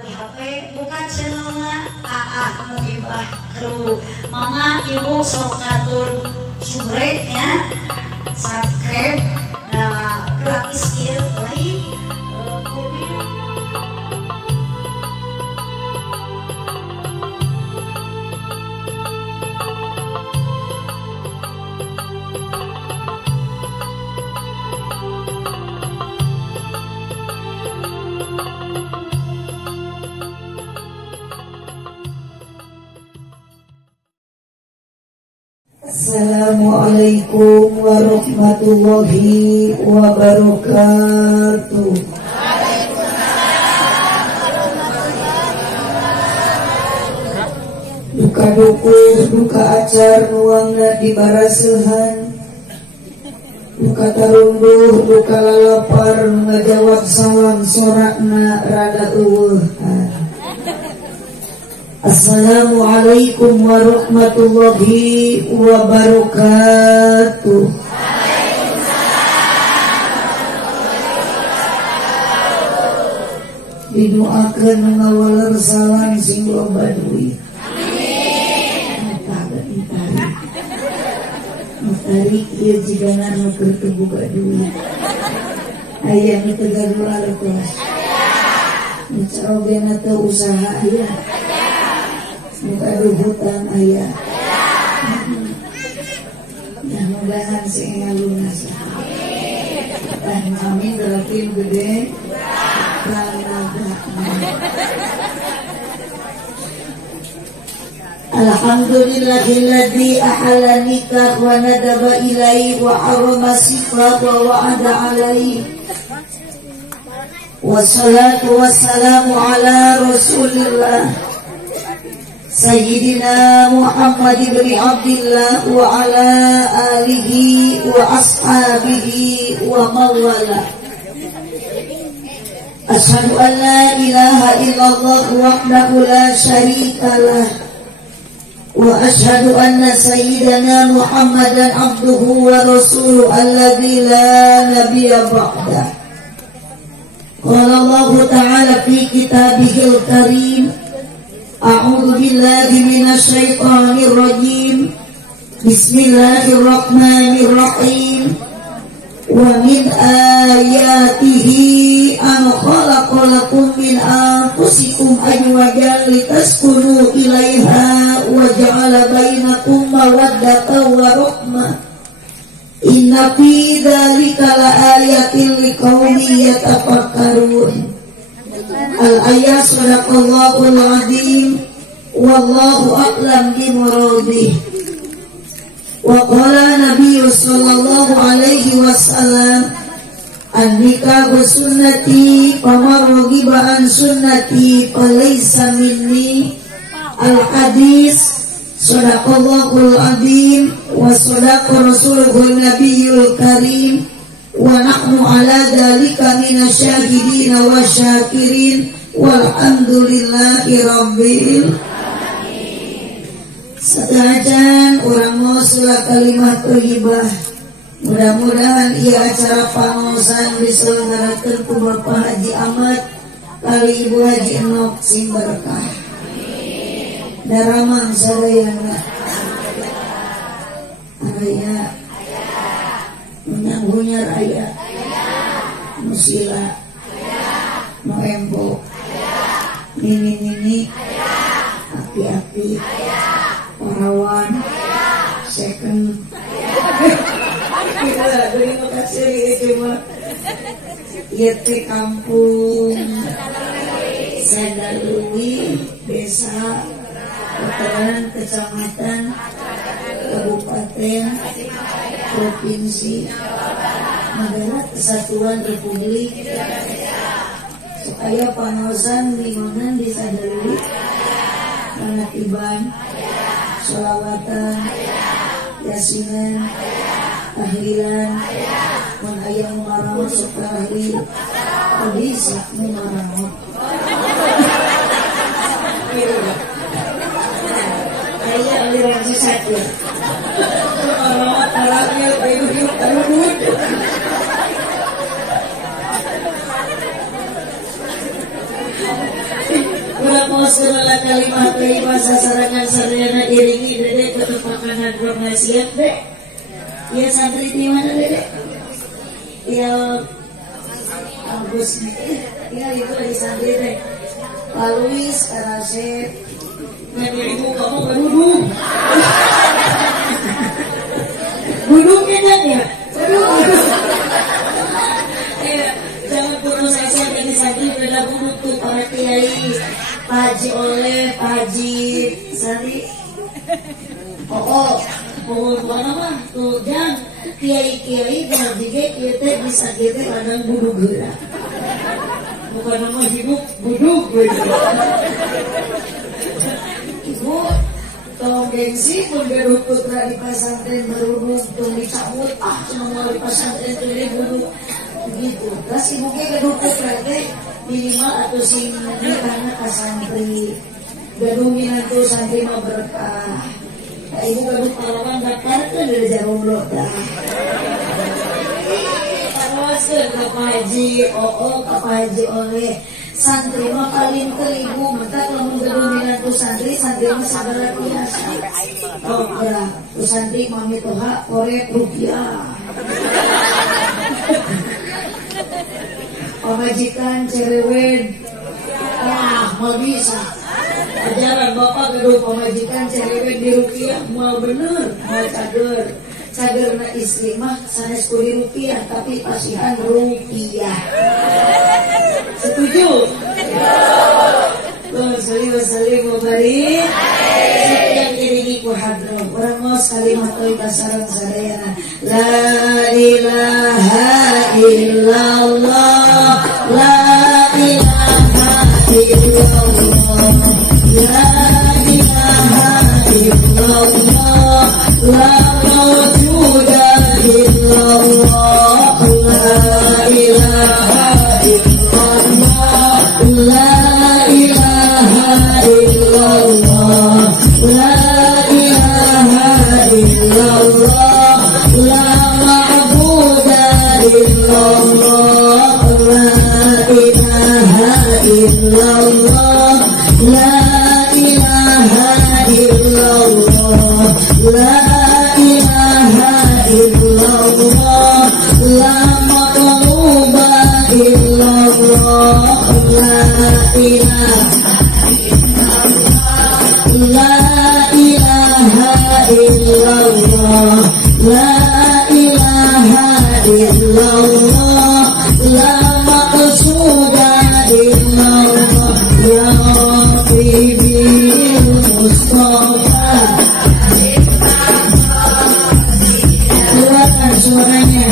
di HP bukan channelnya AA Muhibah Kru. Mama ibu sok ngatur subscribe ya, subscribe. Nah gratis ya lain. Assalamualaikum warahmatullahi wabarakatuh. Duka dukuh, duka acar nuangna di barasehan, duka tarunduh, duka lalapar ngajawab salam sorakna rada eueuhan. Assalamualaikum warahmatullahi wabarakatuh. Didoakeun ngawaler salam sing loba duit. Mutari ieu jigana nu keur teu boga duit. Aya nu teu gaduh kelas. Nu carogena teu usaha aya. Aduh hutang ayah. Mudah-mudahan sehingga lunas. Amin berarti gede. Alhamdulillahilladzi ahalanika wa nadaba ilai wa arama sifat wa wa'ada alai. Wassalatu wassalamu ala rasulillah Sayyidina Muhammad ibn Abdillah wa ala alihi wa ashabihi wa mawala. Ashhadu an la ilaha illallah wahdahu la syarikalah wa ashhadu anna sayyidana Muhammadan abduhu wa rasuluhu alladzi la nabiyya ba'dah. Qala Allah ta'ala fi kitabihil karim, A'udzu billahi minasy syaithanir rajim. Bismillahirrahmanirrahim. Wa min ayatihi an khalaqalakum min anfusikum azwajan litaskunu ilaiha wa ja'ala bainakum mawaddatan wa rahmah. Inna fi dzalika laayatin liqaumin yatafakkarun. Al-ayat sadaqallahul azim. Wallahu a'lam bimuradih. Wa qala Nabi sallallahu alaihi wasallam, an-nikahu sunnati faman raghiba an sunnati falaysa minni. Al-hadis sadaqallahul azim wa sadaqa rasuluhun nabiyul karim. Wa nahnu ala dzalika minasyahidin wa syakirin walhamdulillahi rabbil alamin. Sadajan urang mau surat kalimat thayyibah. Mudah-mudahan ieu acara pangosan diselenggarakeun ku Bapak Haji Ahmad kali Ibu Haji Enok sing berkah. Amin. Daramang sadayana. Araya menyanggunya raya, musila, noembo, nini, api-api, parawan, second. Terima kasih cuma yeti kampung Sadalui, desa, kecamatan, kabupaten, provinsi Negara Kesatuan Republik supaya panosan limangan bisa dari manatiban, sholawatan, yasinan, tahlilan, mun aya mumaramah sok tahlil, bisa mumaramah. Aya aliran sakit. Thank you. Ramos segala kalimat sasarangan sarjana iringi Dede ketupakan hadronya siap Dek. Iya santri di mana Dede? Iya Agus nih. Iya itu dari santri Dek. Pak Luis, Karasep. Yang ibu kamu berduduk. Duduknya kan ya? Jangan putus asa dari santri bela duduk tuh para kiai. Pak Haji Oleh, Pak Haji Sari. Pokok mana mah tuh jangan kiai-kiai kalau juga kita bisa kita kadang buduk gerak. Bukan nama hidup buduk gitu. Ibu tolong gengsi pun beru putra di pesantren beruduk tuh dicabut cuma mau di pesantren tuh dia buduk gitu. Terus ibu ke beru putra teh minimal atau sing karena pesantren gadungin tuh santri mau berkah. Nah, ibu gadung pahlawan daftar kan dari jarum lo dah. Tawasin ke Pak Haji ke Pak Haji Oleh. Santri mah paling teribu maka kalau menggedungin tuh santri mah segala biasa. Oh berat, tuh santri mami toha korek rupiah. Pemajikan cerewet, mau bisa. Ajaran bapak gedung pemajikan cerewet di rupiah, mau bener, mau cager na istri mah sanes kuli rupiah tapi pasihan rupiah. Setuju? Salim mubarik. Yang iringi ku hadroh. Orang mau kalimat toibah sarang sadayana. La ilaha illallah. La ilaha illallah. La ilaha illallah. La mawjuda illallah. La ilaha illallah. La ilaha illallah. La ilaha illallah. La ma'buda illallah. La ilaha illallah. La ilaha illallah. La ilaha illallah. La maqluba illallah. La ilaha illallah. La ilaha illallah. La maqsuda illallah. Ya Habibil Mustafa. Keluarkan suaranya.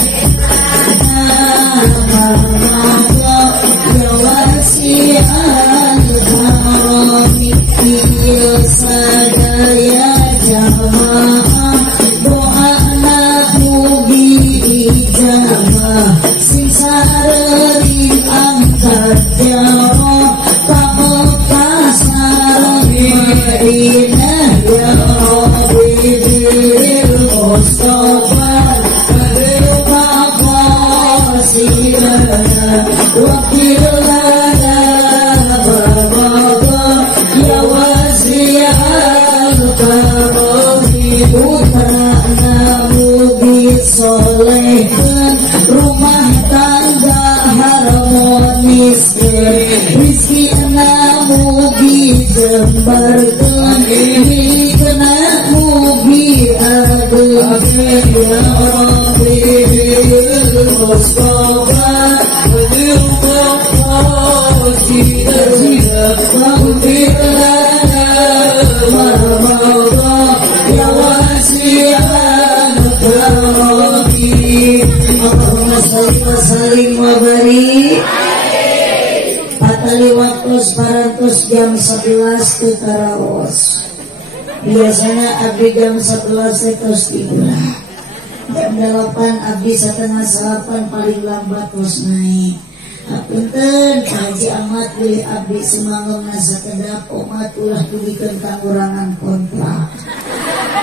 Ya wasi'al karami. Ya sadaya jamaah. Doa nabi ijabah. Sing sareng angkat jauh. Pamekasan Madinah. Ya Habibil Mustafa. Wakil lana babada. Ya wasi'al karami. Putra nabi solehkan. Rumah tangga harmonis. Rizki namugi jembarkan. Milik namugi ageng. Ya Rabbil Mustafa. Ya wasi'al karami. Allahumma sholli wa sallim wa barik. Patali waktu 400 jam 11 ke Karaos. Biasanya abdi jam 11 terus tidur. Jam 8 abdi setengah 8 paling lambat terus naik. Punten Haji Ahmad beli abdi semangong nasa kedap umat ulah dibikeun kakurangan kontrak.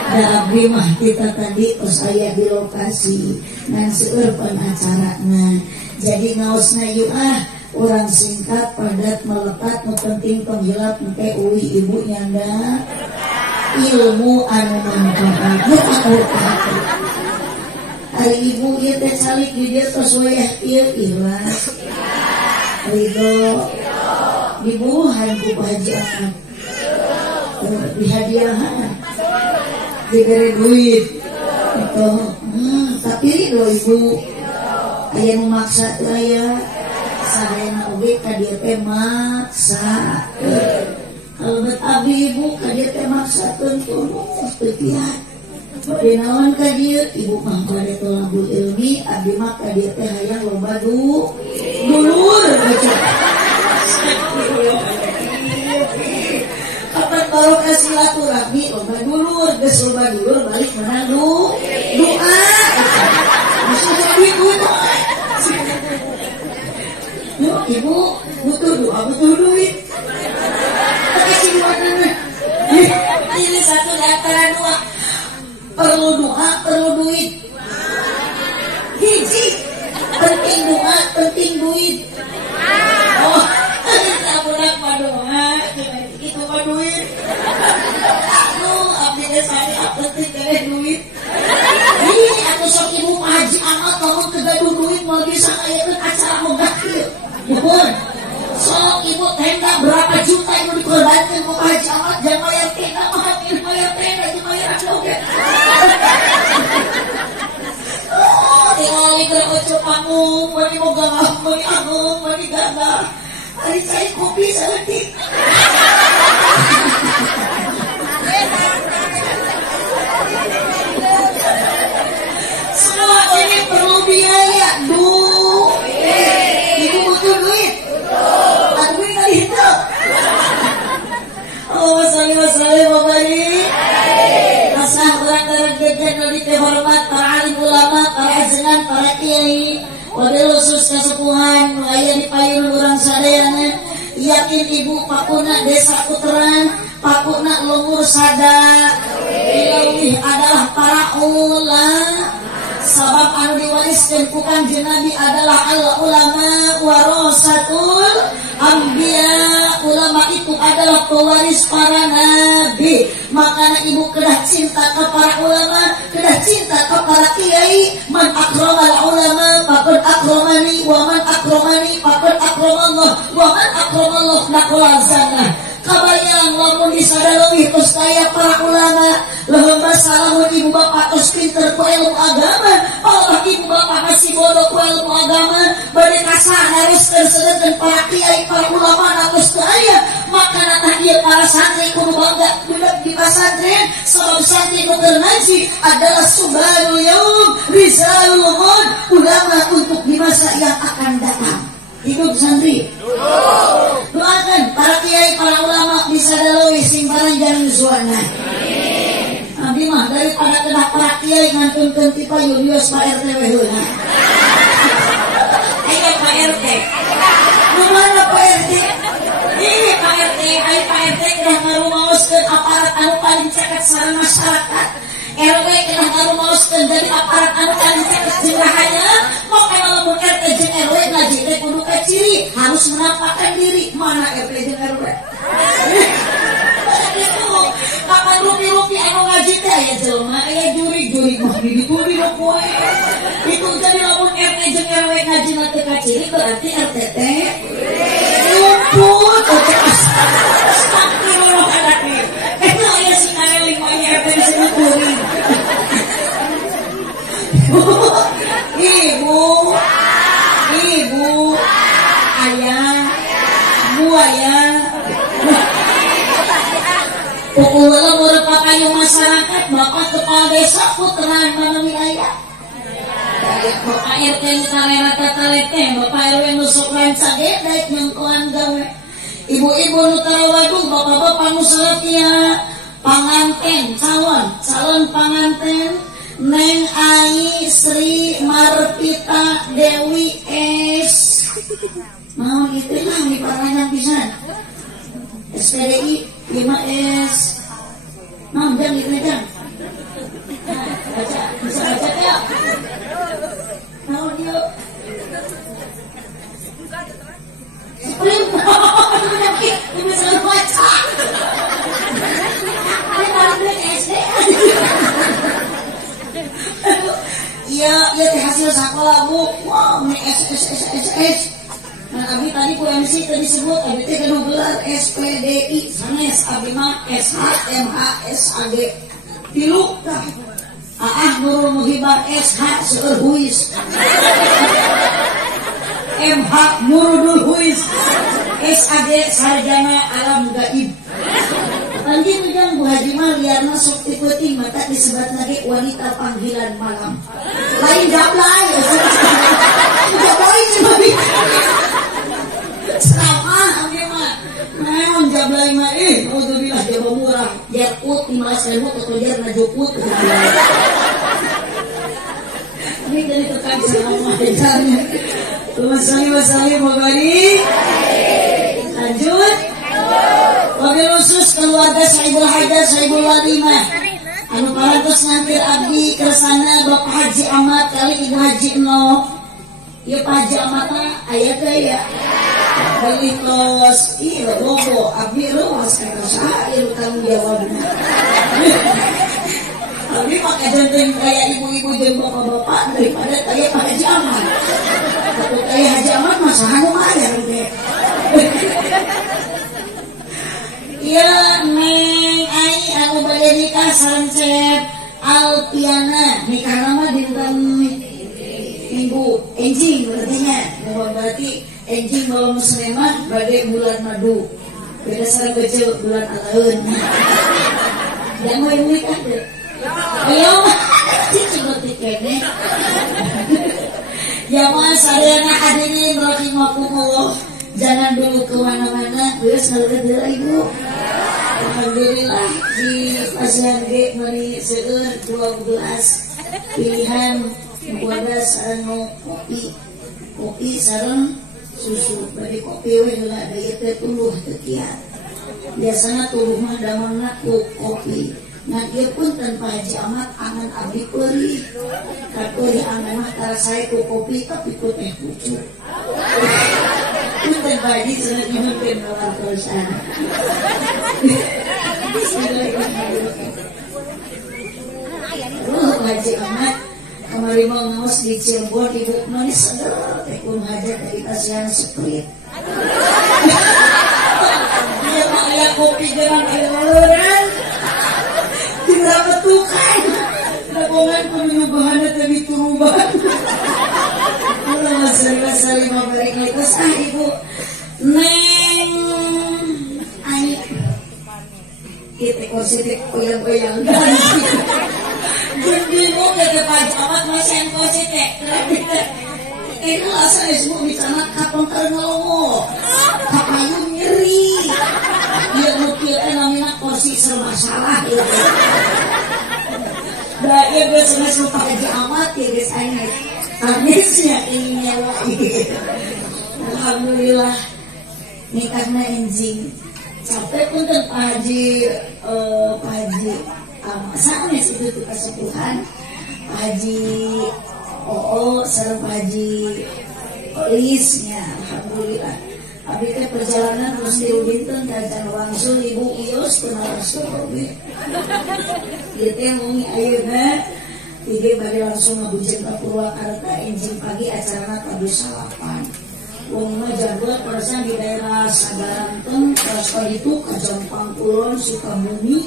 Da abdi mah kita tadi terus aya di lokasi ngan seueur pan acarana. Jadi ngaosna yeuh orang singkat padat melekat nu penting penghilap teh uwi ibu nyanda ilmu anu manfaat hari ibu ieu teh salik di dieu tos wayah ieu ikhlas ridho dibuhan ku Haji Ahmad dihadiahan diberi duit itu tapi ridho ibu aya nu maksa teh aya sarena oge ka dieu teh maksa kalau bet abdi ibu ka dieu teh maksa teu teupian bade naon ka dieu ibu mah bade tolabul ilmi abdi mah ka dieu teh hayang loba dulur kapan baru kasih silaturahmi loba dulur geus loba dulur balik menang doa maksudnya ibu ibu butuh doa butuh duit kasih duit ini satu di antara dua perlu doa perlu duit hiji penting doa penting duit oh tak boleh doa itu mah duit abdi teh saya penting kali duit ini atuh sok ibu Haji Ahmad kamu kegaduh duit mau bisa ngayakeun acara munggah kieu bukan sok ibu tenda berapa juta ibu dikorbankan ke Haji Ahmad jangan bayar tenda mahal bayar tenda jangan bayar oke tinggal berocok panggung bagi moga bagi agung bagi gagah hari cari kopi sedetik semua ini perlu biaya ibu butuh duit duit kali itu wasallam wabarik asah orang tergegan dari kehormat para alim ulama para ajengan para kiai wabil khusus kesepuhan aya di payun urang sadeana yakin ibu pakuna desa Puteran pakuna Lumur Sada ilauih adalah para ulama sabab anu diwariskeun ku Kanjeng Nabi adalah al ulama warasatul anbiya ulama itu adalah pewaris para nabi makanya ibu kedah cinta ke para ulama kedah cinta ke para kiai man akramal ulama faqad akramani wa man akramani faqad akramallah wa man akramallah naqul zanah kabayang lamun disadaleuwih tos daya para ulama lamun masalamun ibu bapak tos pinter ku ilmu agama Allah ibu bapak masih bodoh ku ilmu agama bade kasaharuskeun sedeuten para kiai para ulama tos daya maka natah ieu para santri kudu bangga budak di pasantren sabab santri nu ngaji adalah subhanul yaum rizalul ghad ulama untuk di masa yang akan datang hidup santri doakan para kiai para ulama bisa dalui sing barang jalan suana abdi mah daripada kedah para kiai ngantunkeun ti payunios Pak RT we heula ayo Pak RT mana Pak RT ini Pak RT ayo Pak RT kedah ngarumaoskeun aparat anu paling ceket sareng masyarakat RW kedah ngarumaoskeun dari aparat anu paling ceket jeung rahaya maka lamun RT jeung RW ngaji teh kudu ciri harus menampakkan diri mana RT jeung RW itu kapan rupi-rupi anu ngaji teh aya jelema aya juri-juri mah diburi mah poe itu jadi lamun RT jeung RW ngaji mah teu kaciri berarti RT teh luput astagfirullah anaknya itu aya sinaeling mah RT disebut kuring ibu ayah buaya pokoknya berupa kayu masyarakat bapak kepala desa Puteran mana wilayah bapak RT nutarera tatalete bapak RW nusuk ranca gedek nyengkoan gawe ibu-ibu nutara waduh bapak-bapak nusalepia panganten calon panganten Neng Ai Sri Marpita Dewi S mau itu lah di pertanyaan pisan SPDI 5S mau jam itu jam baca bisa baca ya mau dia Nah, abi tadi ku MC tadi sebut abi teh kana gelar SPDI sanes abi mah SH MH SAG tilu tah Nurul Muhibah SH seueur huis MH Murudul huis SAG sarjana alam gaib. Nanti ujang Bu Haji mah liarna sok tipe-tipe mata disebat lagi wanita panggilan malam. Lain jablay. Jablay cuma sama abi mah. Naon jablay mah alhamdulillah jaba murah. Jakut 15.000 atau jar najukut. Ini dari tekan sama ajarnya. Masali Mogari. Lanjut. Wabil khusus keluarga Saibul Hajar Saibul Walimah anu parantos ngampir abdi kersana Bapak Haji Ahmad kali Ibu Haji No. Ieu Pak Haji Ahmad aya teh ya. Beli tos ieu logo abdi ruas ka saha ieu tanggung jawabna. Abdi mah kadang kaya ibu-ibu jeung bapak-bapak daripada kaya Pak Haji Ahmad. Tapi kaya Haji Ahmad mah saha nu mayar teh. Ya Neng Ai anu bade nikah Sancep Alpiana nikah nama dinten Minggu enjing berarti enjing malam Senin bade bulan madu beda sareng kecil bulan alaeun yang mau nikah deh ayo cicing kene ya mas sadayana hadirin rahimakumullah. Jangan dulu kemana-mana, geus ngalegeur ibu. Alhamdulillah di Pasian G mari seueur 12 pilihan keluarga sareng kopi sareng susu. Bari kopi we heula da ieu teh tuluh teu kiat. Biasana tuluh mah damelna ku kopi. Nah ieu pun tanpa Haji Ahmad angan abdi peulih. Kapeulih angan mah tara sae ku kopi tapi ku teh pucuk. Punten pagi senang nyumpin lawan perusahaan. Haji Ahmad kemari mau ngawas di Cirebon ibu manis sedap teh kun hajar dari kasihan sprit. Dia mah aya kopi dengan eueuran. Diberapa tukang. Dagongan kudu bahanna teh dituruban. Masali mabarik itu ibu Neng Ai kita positif goyang-goyang bingung ke Pak Ahmad masih yang positif itu asal semua bicara kapal terngolong kapayun nyeri dia mukil namanya kursi sermasalah dah ya biasanya suka Haji Ahmad ya guys ini habisnya ini nyawa. Alhamdulillah nikahnya enjing capek pun Pak Haji sanes itu tuh kesepuhan Pak Haji sareng Pak Haji Olisnya. Alhamdulillah abdi teh perjalanan terus diudinten dadan wangsul ibu ios kenal rasul ieu teh mung ayeuna Ide bari langsung ngabujeun ka Purwakarta enjing pagi acarana kabeh salapan. Wong mah jadwal perasaan di daerah Sagaranteng, terus itu ka Jompang Kulon, Sukabumi.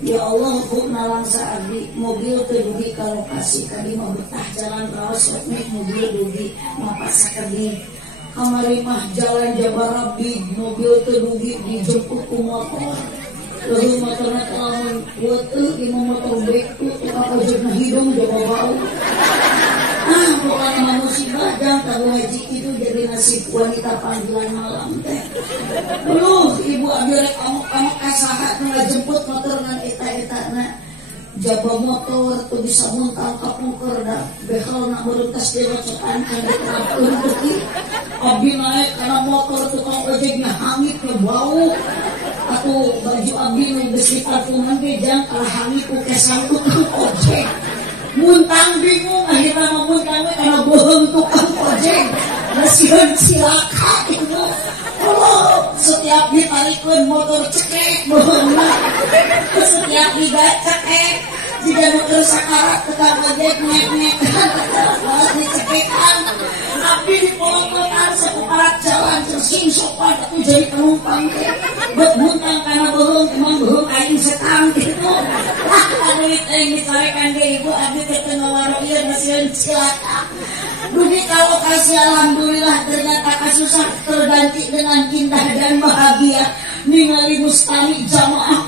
Ya Allah, hukum nalangsa abdi mobil teu dugi ka lokasi kadi mah betah jalan raos naik mobil dugi mapas sakeudeung. Kamari mah jalan Jabar Rabi mobil teu dugi dijemput ku motor. Lalu motornya kelamun buat di motor beku tukang ojek na hidung jaga bau. Nah bukan musibah dan tahu haji itu jadi nasib wanita panggilan malam teh. Ibu abdi rek amuk-amuk kasaha tengah jemput motor ngan eta-eta na jaga motor tuh bisa muntang kapungker dah behal nak beruntas dia bacokan kan diterapkeun teuki. Abdi naik karena motor tukang ojeknya hangit ke bau. Aku baju abdi nu besi parfuman ge jang kalah hangit ku kesan tukang ojek. Muntang bingung akhirnya memuntang karena bohong tukang ojek. Nasihan cilaka itu. Setiap ditarikeun motor cekek bohongna. Setiap dibaca cekek. jika nuker sakarat tukang ojek nek-nekan malah dicekekan abdi di polong-polongan separat jalan tersing sopan aku jadi penumpang berbuntang karena belum emang belum aing setang gitu duit yang ditarekan ke ibu abdi ketengah warohir masih cilaka duit kalau kasih alhamdulillah ternyata kasusah terganti dengan indah dan bahagia ningali Bustami jamaah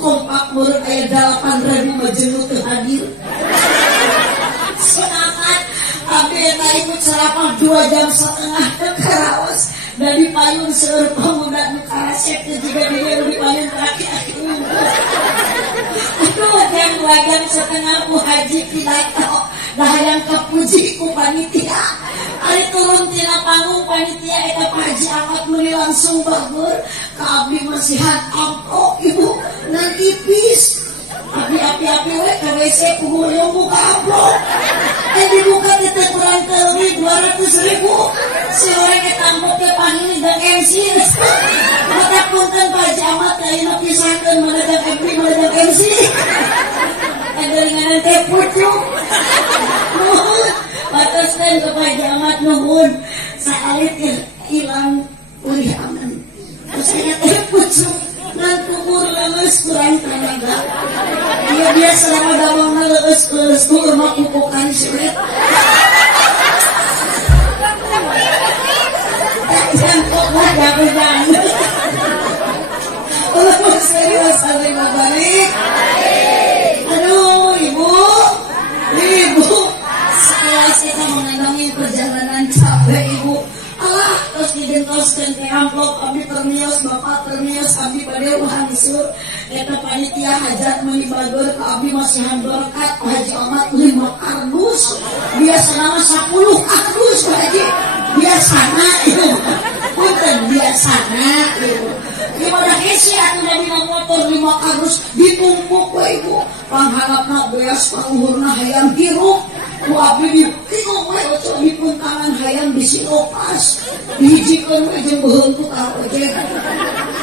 kompak murid ayat 8.000 majenuh hadir semangat abdi eta ikut sarapan 2,5 jam ke Karawas dari payung seluruh pemuda nu karasep juga dia di payung kaki aduh yang 2,5 jam ku haji pidato dah yang kepuji ku panitia ari turun tina panggung panitia eta Pak Haji Ahmad meuli langsung bagur ka abdi masihat amplop ibu nan tipis api-api we ka WC ku hoyong buka amplop dibuka teh kurang teuing 200.000 si orang eta amplop teh panggil dan MC mata punten Pak Haji Ahmad ayeuna pisaheun maledak MP maledak MC dengan teh pucuk bataskan kepada amat nuhun saalit hilang ulih aman saya teh pucuk dan kubur lemes kurang tenaga dia biasa lama damangna lemes ku emak kukukan sulit jangkok lah jago-jago Allah serius saling balik aduh ibu sekelas kita mengenangi perjalanan capek ibu Allah terus didentoskan ke amplop abdi ternios bapak ternios abdi pada hancur eta panitia hajat menibagor ke abdi masihan berkat Haji Ahmad 5 kardus biasa nama 10 kardus Pak Haji biasana ibu punten biasana ibu ibadah kesi anu dari motor 5 kardus ditumpuk we ibu pangharapna beas panguhurna hayam hirup ku abdi ditinggung we oco dipuntangan hayam disilopas dihijikeun we jeung beuheung tukang ojek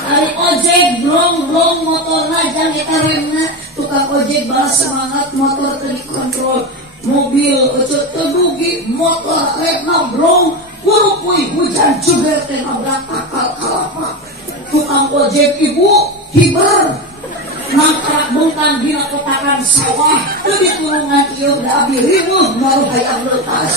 ari ojek blong-blong motorna jang eta remna tukang ojek balas semangat motor teu dikontrol mobil oco teu dugi motor remna blong kurupuy hujan juger teh nabrak akal kalapa tukang ojek ibu hiber mangkrak bungkang dina kotakan sawah lebih tulungan iya udah abdi rimuh baru hayam lepas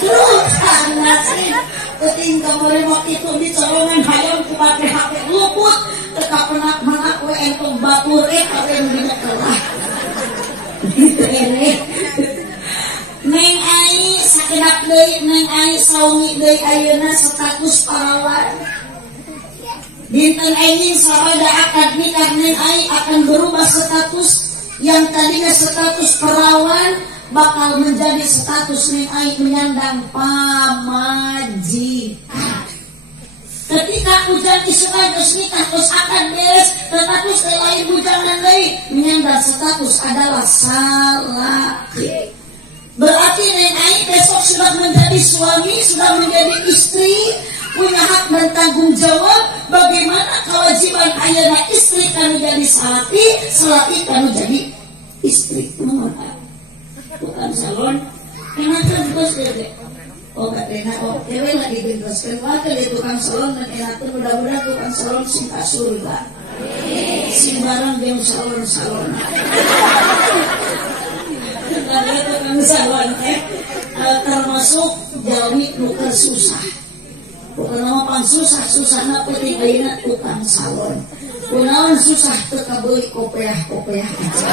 terus anak sih ketinggal meremote itu di colongan hayam ku pake HP luput teka penak-menak we entong batur kare dina kelah gitu ini Neng Ai sakedap deui Neng Ai saungi deui ayeuna status parawan dinten enjing sarada akad nikah Neng Ai akan berubah status yang tadinya status perawan bakal menjadi status Neng Ai menyandang pamajikan ketika hujan isukan terus nikah terus akan beres status lain bujangan deui menyandang status adalah salaki berarti Neng Ai besok sudah menjadi suami, sudah menjadi istri, punya hak dan tanggung jawab. Bagaimana kewajiban ayeuna istri kanu jadi salaki kanu jadi istri. Bukan salon, kenapa terus deh? Oh gak enak, oh dewe lagi bintoskan. Wakil di tukang salon dan enak tuh mudah-mudahan tukang salon cinta surga. Si barang yang salon-salon. Karena tukang salon termasuk jawi nuker susah bukan nama susah na penting ayeuna tukang salon kunaon susah teu kabeuli kopeah aja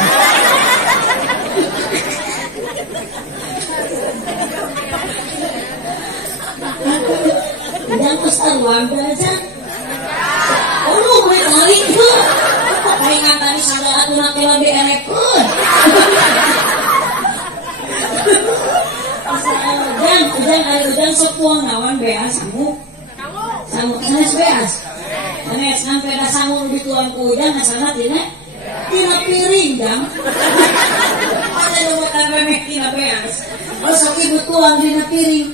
jangan kesaruan aja mulai kali itu palingan tadi sadar aturan kela BRF udan sepuang nawan beas sangu sanes beas sanes sampai ada sangu di tuan ku udan asana tina piring jang ada bukan remeh tina beas oh sok ibu tuang dina piring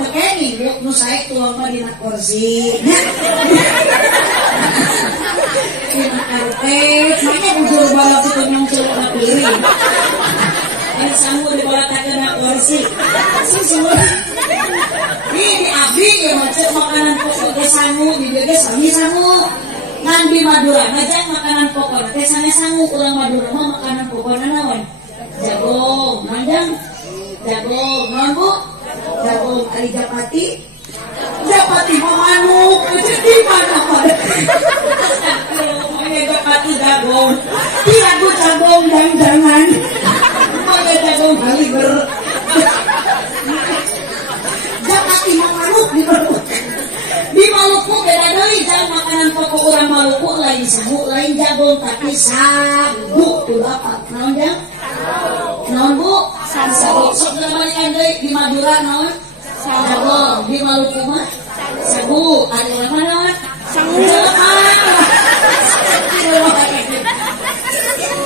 tekeni nu sae tuang mah dina kursi di karpet, makanya bujur balap itu yang celok na piring. Ay sangu di balatakan na kursi. Semua. Ini abdi ya macet makanan pokok ke sangu, dibege sangu. Ngan di Madura, ngajak makanan pokok. Kesana sangu kurang Madura mah makanan pokok naon? Jagong, manjang. Jagong, naon Bu? Jagong ari japati. Japati mah manuk, di mana pada? Japati jagong. Tidak jagong jangan. Pakai jagong kaliber. Japati mah manuk di Maluku beda deui jangan makanan pokok orang Maluku lain sangu lain jagong tapi sagu tuh dapat naon jang? Naon Bu? Sagu. Sok balikan deui di Madura naon? Jagong. Di Maluku mah sagu. Ada orang mana naon? Sangu.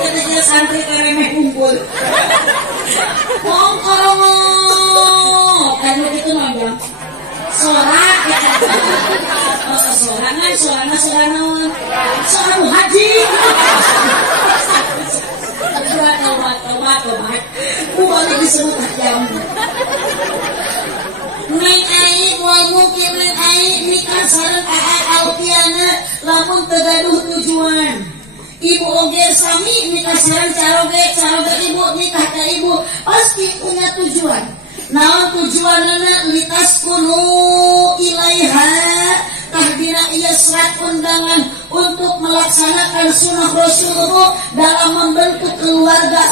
Katanya santri keremeh kumpul. Kongkorong. Kan begitu naon jang? Sorak ya sorangan soran haji tobat balik disebut jam neng aing wal mungkin neng aing nikah sareng alpiana lamun tegaduh tujuan ibu oge sami nikah sareng caroge ibu nikah ka ibu pasti punya tujuan. Nah tujuanana litas kunu ilaiha tahdina ia serat undangan untuk melaksanakan sunnah Rasulullah dalam membentuk keluarga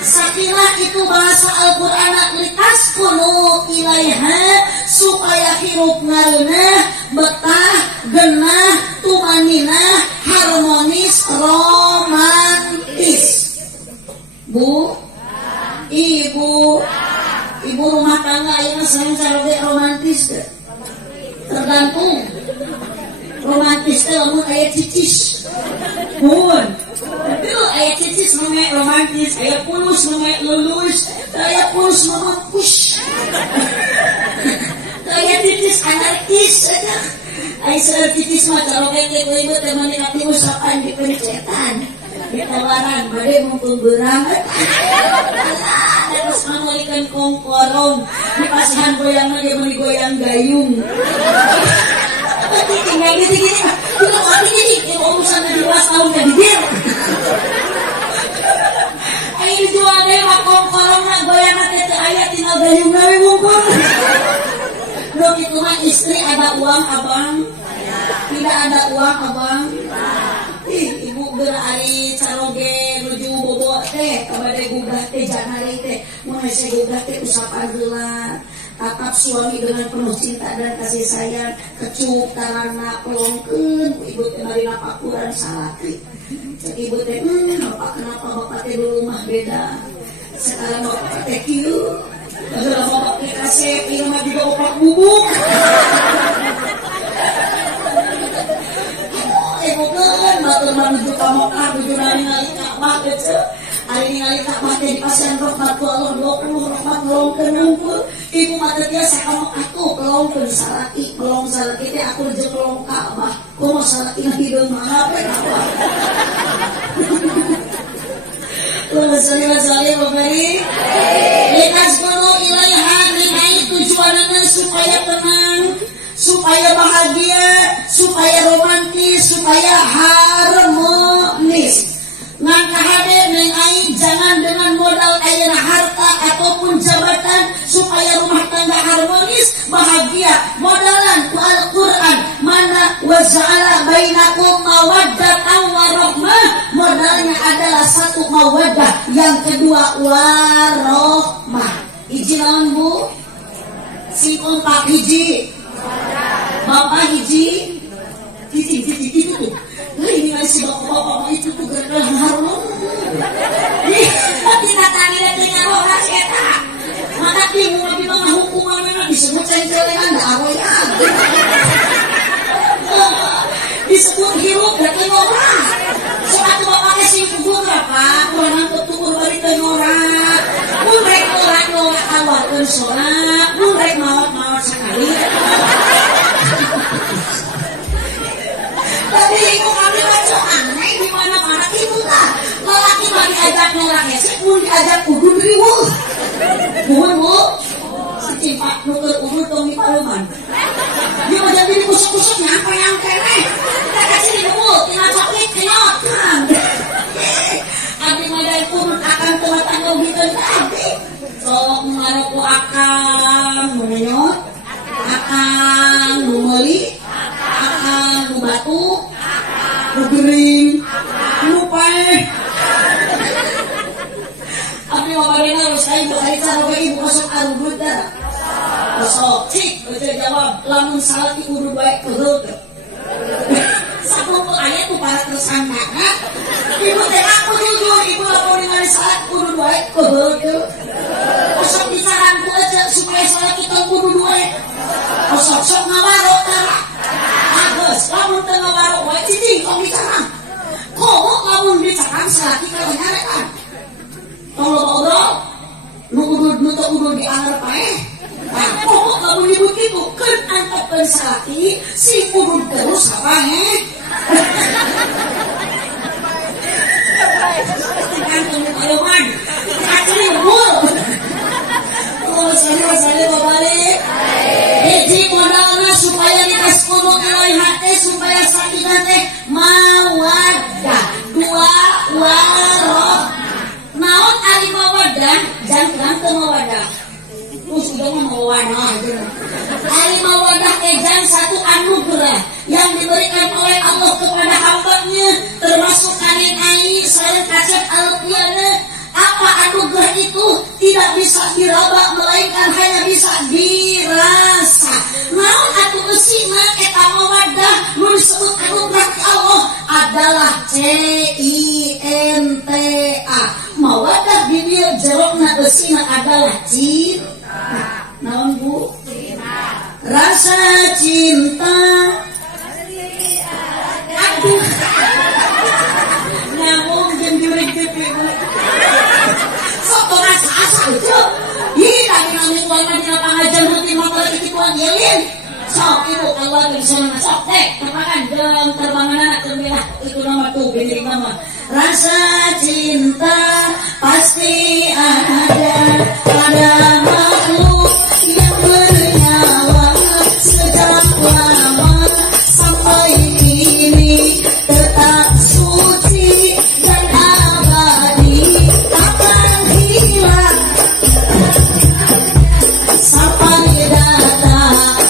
sakinah itu bahasa Al-Quran litas kunu ilaiha supaya hirup ngareunah betah genah tumaninah harmonis romantis. Bu Ibu rumah tangga yang sering caroge romantis ke? Tergantung romantis ke lamun aya cicis mohon tapi lo aya cicis namanya romantis aya pulus namanya lulus aya pulus namanya push aya cicis anarkis aya seorang cicis mah caroge ke ibu teman di usapan di pencetan ditawaran bade mumpung berang terus mengulikan kongkorong di pasihan goyang dia beli goyang gayung tapi tinggal gitu gini kita mati ini yang urusan 12 tahun jadi dia ayo dijual deh mah kongkorong nak goyang tete ayat tinggal gayung gawe mumpung dong itu mah istri ada uang abang tidak ada uang abang ibu berari caroge nuju bobo teh kabade gugah teh janari teh mun hese gugah teh usapan heula tatap suami dengan penuh cinta dan kasih sayang kecup tanganna pelongkeun ibu teh marina pakuran salaki cek ibu teh kenapa bapak teh dulu mah beda sekarang bapak teh kieu padahal bapak teh kasep ieu mah juga opak bubuk batur menuju ka Mekah menuju ningali Ka'bah teh ari ningali Ka'bah teh di pasien rahmat Allah 20 rahmat ngelongkeun hungkul ibu mah teh biasa ka Mekah tuh ngelongkeun salaki teh aku jeung ngelong Ka'bah kumaha salaki hideung mah teh Ka'bah Wassalamualaikum warahmatullahi wabarakatuh. Likas kuno ilaiha ngai tujuanana supaya tenang supaya bahagia, supaya romantis, supaya harmonis. Ngangka hadir neng aing jangan dengan modal ayeuna harta ataupun jabatan supaya rumah tangga harmonis, bahagia. Modalan ku Al-Qur'an mana wa ja'ala bainakum mawaddatan wa rahmah. Modalnya adalah satu mawaddah, yang kedua warahmah. Hiji naon Bu? Si kompak hiji. Bapak hiji itu tuh ini masih bapak itu tuh gara-gara harum tidak tadi datangnya orang eta mana bingung lagi mah hukumannya disebut ceng-cengan aweya disebut hirup datang orang suatu bapaknya sih kubur apa kurang ketukur balik ke orang murek orang awalkan sholat murek mawat sekali tapi Dia mau jadi kusuk-kusuk nyampe nih. Kita kasih dulu, tinggal coklit kenyotan. Abdi madai pun akan teman ngobikan abdi. Sok mengarap akan menyot, akan memeli, akan membatu, bergering, lupa. Abdi mau bagaimana harus kain berkait cara ibu kosong arubut dah. Kosong, cik, baca jawab, lamun salah di kudu baik kerut. Satu ayat tuh para tersangka. Ibu teh aku jujur, ibu lapor dengan salah kudu baik kerut. Kosong disaranku aja supaya salah kita kudu baik. Kosong sok ngawaro tara. Agus, lamun teu ngawaro wae cicing kok bicara. Kok lamun bicara salah kita nyarekan. Kalau ngobrol, nu udah dianggap paeh. Nah, kok kamu nyebut itu kan antap pensati si kudu terus apa Kantung kaloman, asli mul. Kalau saya balik, jadi modalnya supaya dikas kudu nilai hati supaya sakinah teh mawaddah dua waroh. Naon ari mawadah, jangan ke mawadah. Sudah mawadah aja. Ari mawadah jangan satu anugerah yang diberikan oleh Allah kepada hamba-Nya, termasuk kalian ai selain kasih al-qiyana. Apa anugerah itu tidak bisa diraba melainkan hanya bisa dirasa. Naon atuh eusina eta mawadah mun disebut anugerah ti Allah adalah cinta. Mawadah di dieu jerokna eusina adalah cinta. Naon Bu? Rasa cinta. Aduh. Ngomong jeung direk-direk. Sok rasa asa itu. Ih, tadi nami kuana dina pangajar rutin motor ikituan yelin. Sok itu Allah bisa sok teh termakan jeung terbangan terbilah itu nama tuh gini nama. Rasa cinta pasti ada pada makhluk yang bernyawa sejak lama sampai kini tetap suci dan abadi takkan hilang sampai datang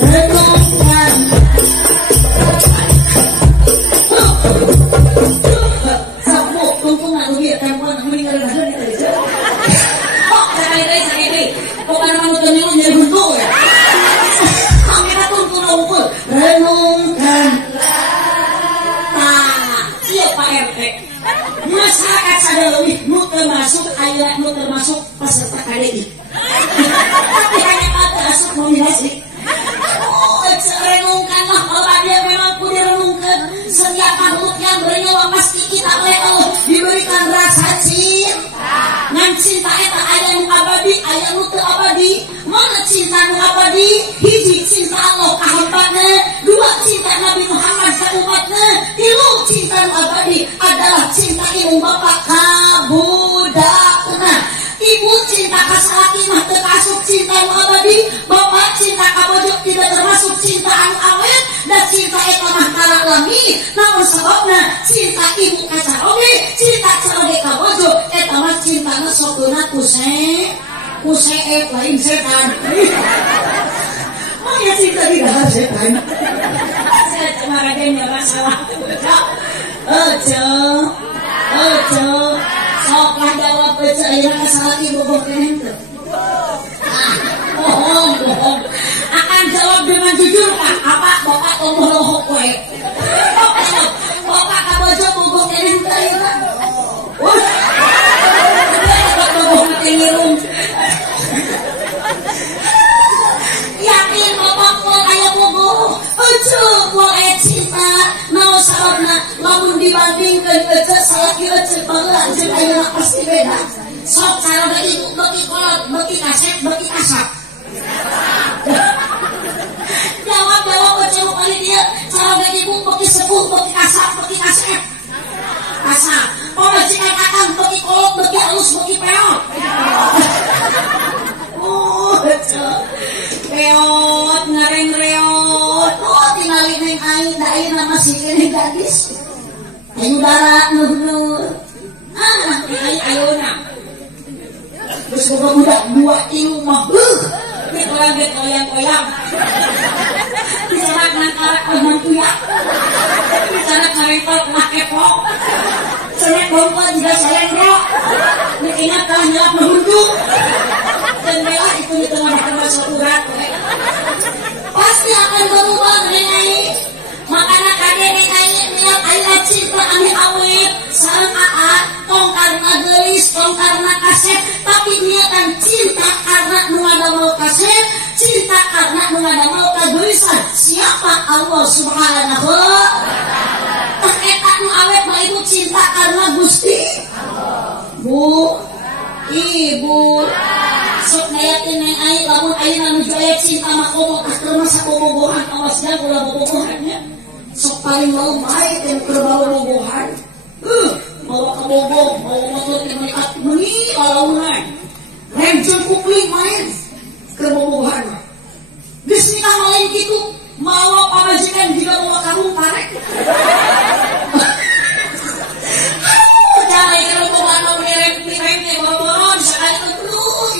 renungkan. Renungkan. Iya Pak RT. Masyarakat sadaleuwih nu termasuk aya nu termasuk peserta KDI. Tapi hanya kata asup nominasi. Renungkanlah bahwa dia memang kudu renungkan setiap makhluk yang bernyawa pasti kita oleh Allah diberikan rasa cinta. Ngan cinta eta aya nu abadi, aya nu teu abadi. Mana cinta nu abadi? Hiji cinta Allah ka hambana, dua cinta Nabi Muhammad ka umatna, tilu cinta nu abadi adalah cinta ibu bapa ka budakna. Ibu cinta ka salaki mah teu kasuk cinta nu abadi, bapak cinta ka bojo tidak termasuk cinta anu awet, dan cinta eta mah kalami. Namun sebabna cinta ibu ka caroge, cinta caroge ka bojo eta mah cintana sokeuna kuseet lain setan. Oh ya cinta tidak setan. Saya kemarin dia masalah. Ojo. Soklah jawab baca ayeuna kasalaki boboh keneh teu. Bohong. Akan jawab dengan jujur Pak. Apa Bapak omong lohok we. Bapak ka bojo boboh keneh teu ayeuna. Boboh teh ngirung. Yakin Bapak mau aya boboh. Ojo mau aya cinta. Naon sababna lamun dibandingkeun ece salaki ece baheula jeung ayeuna pasti beda. Sok cara ibu beuki kolot, beuki kaset, beuki kasap. Jawab ece lu kali dia cara ibu beuki sepuh, beuki kasap, beuki kaset. Kasap. Pamajikan akang beuki kolot, beuki alus, beuki peot. Ece. reot ngareng reot oh tingali neng aing da aing nama si kene gadis aing dara nur aing ayeuna geus boga dua tilu mah geus koyang-koyang disanak nangkarak mantuya disanak ngarepot makepok sanak bongko juga sayang bro ingat kalah nyelap menunduk dan bela itu di tengah-tengah surat pasti akan berubah nengai makanya kade nengai niat ayat cinta ane awet sareng aat tong karena gelis tong karena kaset tapi niatan cinta karena nu ngadamel kaset cinta karena nu ngadamel kagelisan siapa Allah subhanahu wa ta'ala eta nu awet mah itu cinta karena Gusti Bu Ibu sok nayatin neng aing lamun aing anu jaya cinta mah komo tah keur masa bobogohan awasna ulah bobogohannya sok paling mau bae teh keur bawa bobogohan bawa ka bogog bawa motor teh mekat meuni kalaunan renjul kupling main keur bobogohan geus nikah lain kitu mawa pamajikan juga bawa karung parek cai kalau bawa nirem teh bawa sekali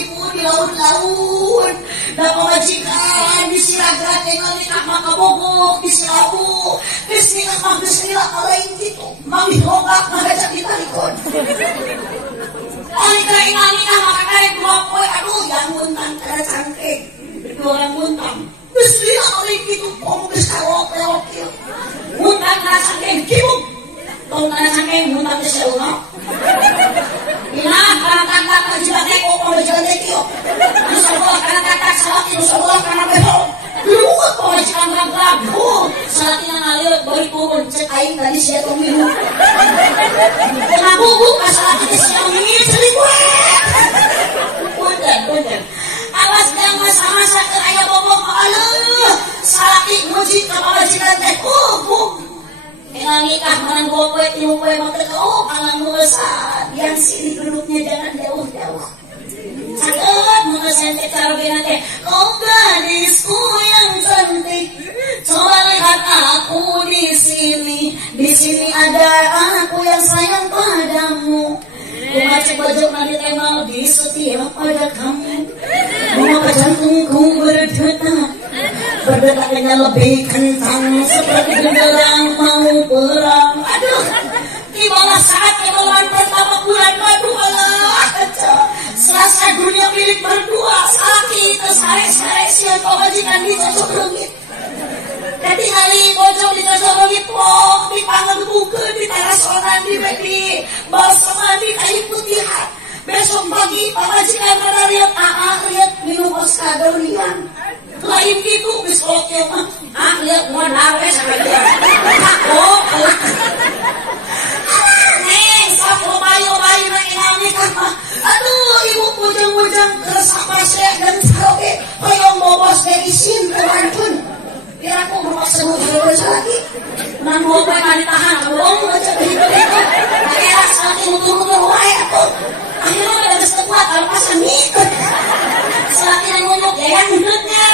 ibu di laut-laut da pamajikan di Siragat dengan nikah maka bogok di Silabu geus nikah mah geus lila lain kitu mami hogak ngajak ditalikon ani ka nikah maka karek dua poe aduh yang muntang kada cangkeng dua muntang geus lila lain kitu pom geus kawok-kawok kieu muntang kada cangkeng kieu tong kada cangkeng muntang geus sauna ina karang-karang majibake kok majibake kieu nusabola karang-karang salaki nusabola kana beho luwet pamajikan ragam salatina ngalieur bari turun cek aing tadi sia tong minum kena bubuk masalaki teh sia ngin selingkuh punten awas yang masa-masa keur aya bobok aleuh salaki muji ka pamajikan teh dengan nikah dengan gope tilu poe mah teh kalang nuesan yang sini duduknya jangan jauh-jauh sakit mengesan teh karabina teh gadisku yang cantik coba lihat aku di sini ada anakku yang sayang padamu ku ngacek baju nanti temal di setiap pada kamu mengapa jantungku berdetaknya lebih kencang seperti genderang mau perang aduh tibalah saat kebalan pertama bulan madu selasa dunia milik berdua salaki tersare-sare siang pamajikan dicocok leungit ketingali bojong dicocok leungit pok dipangebukeun di tarasonan di balseman di kayu putihan besok pagi pamajikan kada lihat lihat minum oskador liang lain gitu geus oke mah lihat modal we sampai dia takok sapo bayo-bayo na nikah mah aduh ibu bujang-bujang keresapa saya dan saroge hoyong bobos ge isin kewankeun biar aku bermaksud terus lagi nan bobo mah ditahan belum baca hidup itu daerah sakit mutur-mutur wae atuh akhirnya ada geus teu kuat alpasan nikah salaki ngomong yang hidupnya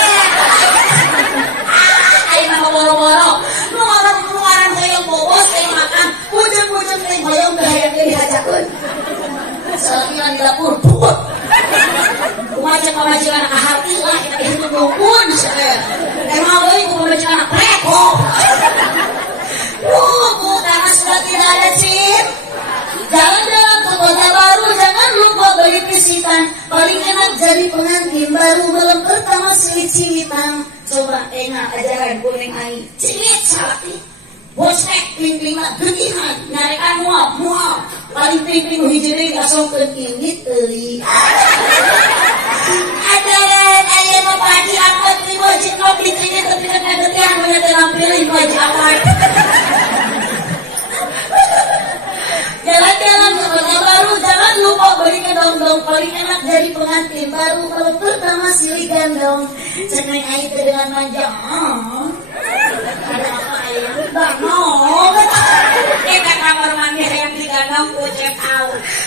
ayo nama boro-boro lu ngaran hoyong bobos teh makan bujang-bujang teh hoyong gaya ge dihajakeun salaki di dapur buat kumaha pamajikan kahati lah kita hidup ngukun emang euy ku pamajikan preko karena sudah tidak ada cip jalan-jalan ke kota baru jangan lupa beli pisitan paling enak jadi pengantin baru malam pertama cilit-cilitan coba enak ajaran kuning aing cilit salaki bosek ping-pingna geuningan nyarekan mual paling ping-ping hiji deui gasongkeun indit teuing ajaran aya mah padi angkot di wajib kopi ini tapi kan ngagetian mun teh nampilin wajib angkot jalan-jalan ke kota baru jangan lupa beli kedong-dong paling enak jadi pengantin baru kalau pertama silih gandong ceneng aing teh dengan manja ada apa aya banong kita kamar mandi yang digandong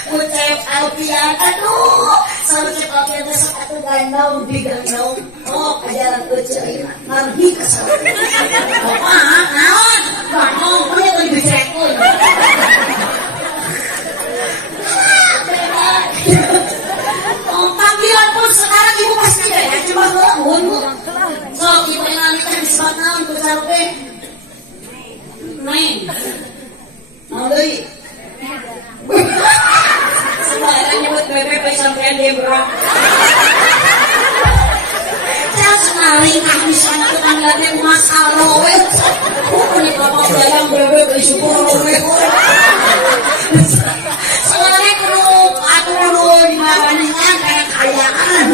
kucep alpian aduh saru cep alpian teh sok atuh gandong digandong ajaran lebih kesel. Bapak, naon? Ngomong, punya tuh dibecekin. Panggilan pun sekarang ibu pasti deh, cuma bangun bu. So, ibu yang alihkan disebut naon, ku carupe. Neng. Naon deui? Sebenarnya nyebut bebek sampean dia berat. Sekali kami sana tetangga masalah rowe. Ini bapak bayang bebek bersyukur rowe. Sekali keruk, aku keruk di mana-mana kayak kayaan.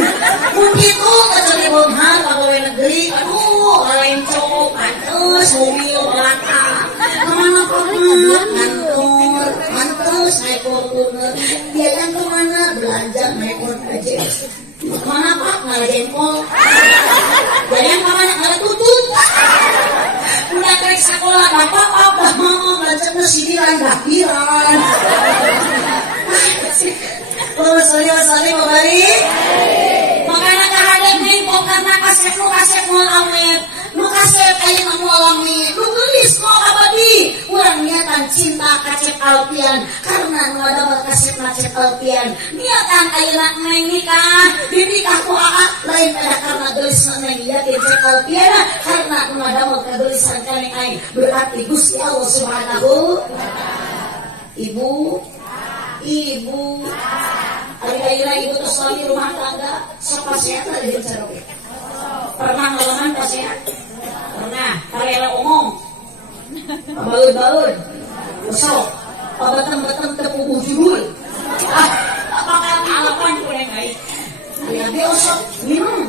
Begitu kecuali bonghang pegawai negeri. Aduh, lain cowok, mantus, mobil, belakang. Kemana-mana, kantor, mantus, naik Fortuner. Dia kan kemana belanja naik aja. Kemana pak? Nggak jengkol. Jadi yang kemana? Nggak tutut. Udah kerek sekolah, bapak apa mau belajar nasiran, bakiran. Oh, sorry, balik. Makanya kahadang nengkol karena kasep mau awet. Lu kasep kayak kamu alami. Lu gelis mau abadi. Kurang niatan cinta kacep alpian. Karena nu ada kasep kacep alpian. Niatan ayeuna neng nikah. Dinikah ku aak lain pada karena gelis neng yakin cep alpian. Karena nu ada kagelisan kaneng aing. Berarti Gusti Allah Subhanahu. Ibu. Hari-hari ibu terus suami rumah tangga. Sok pasien ada di cerok. Pernah ngalaman pasien? Pernah. Karela umum. Baut-baut. Besok. Batang-batang tepuh judul. Apakah alapan kurang baik? Ya besok minum.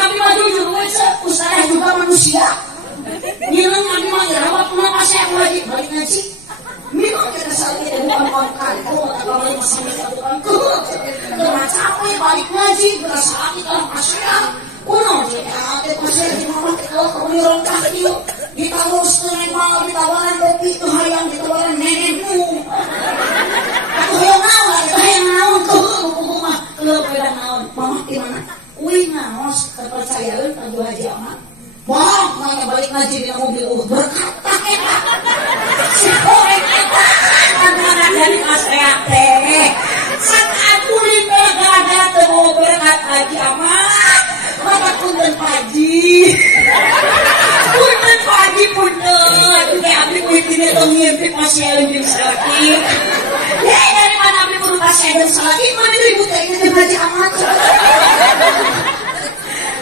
Kami mah jujur. Ustaz juga manusia. Minum kami mah rawat pernah pasien wajib balik ngaji. Minum kita saat ini bukan makan. Kalau masih satu angku. Karena capek balik ngaji. Berasa sakit orang pasien. Uno, jadi pasien di mana kalau kamu ngerongkah dia. Ditawar setengah malam, ditawaran kopi itu hayang, ditawaran nenekmu. Aku hayang naon, kumah. Kalau beda naon, mama di mana? Wih ngaos, terpercayaan Abu Haji Ahmad. Bang, nanya balik ngaji di mobil berkata kita. Si korek kita, karena dari mas reakte. Saat kulit gara-gara terbawa berkat Haji Ahmad. Maka punten Paji. Punten Paji punten. Kayak abdi kulit ini tuh ngimpi pasien yang sakit. Dari mana abdi kulit pasien yang sakit? Mana ribut kayak gitu Haji Ahmad.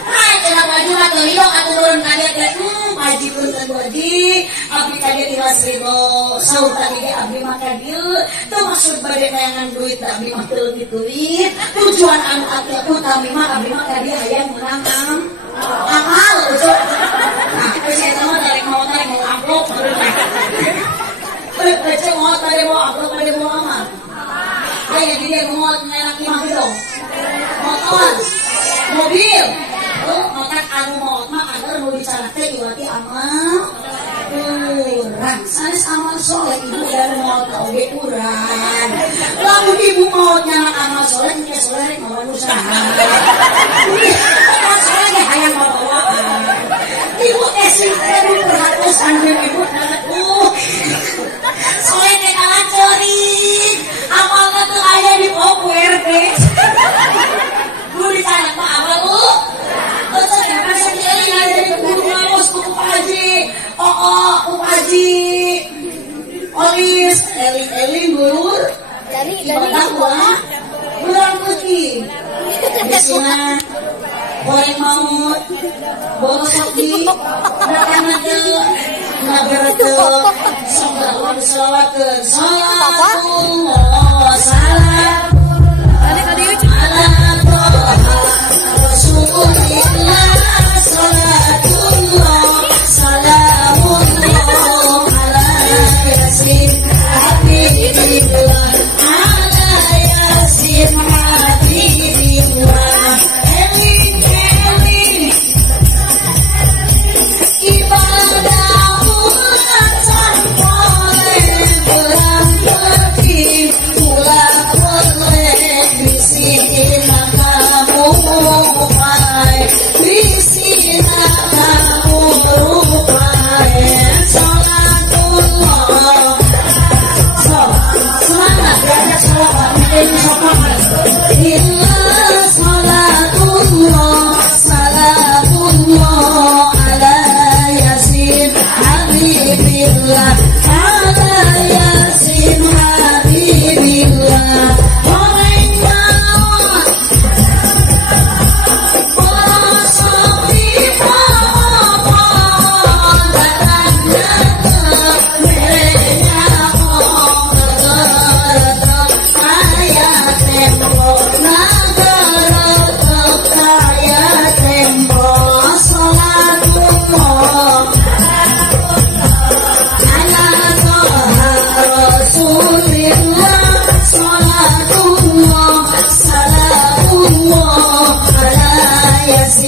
Hai, kenapa juga kelihok aku turun kaget kayak Paji punten Paji. Abdi kaget di Mas Ribo. Saur tadi abdi makan dia. Itu maksud badan layangan duit abdi makan lebih duit. Tujuan anu abdi utami mah abdi makan dia hayang menang amal. Nah, saya tahu dari mau amplop. Baca mau tadi mau amplop tadi mau amal. Kayak dia mau ngelak imah gitu. Motor, mobil. Maka anu mau agar mau bicara teh iwati amal. Kurang, saya amal soleh ibu dari mau tahu dia kurang. Lalu ibu mau nyala amal soleh, kita soleh mau usaha. Amal soleh dia hayang bawaan. Ibu esing ibu berhatus anjir ibu nalaku. Soleh dia kalah cerik. Amalnya tuh ayah di PRT. Lu ditanya pak amal lu. Betul ya, masa dia dari guru ngawas ke Paji. Paji. Olis, Elin guru. Dari gua. Bulan putih. Bismillah. Goreng maut. Borosokdi. Datang aja. Nagarata. Salawat salawatkeun. Salatullah salam. Pulang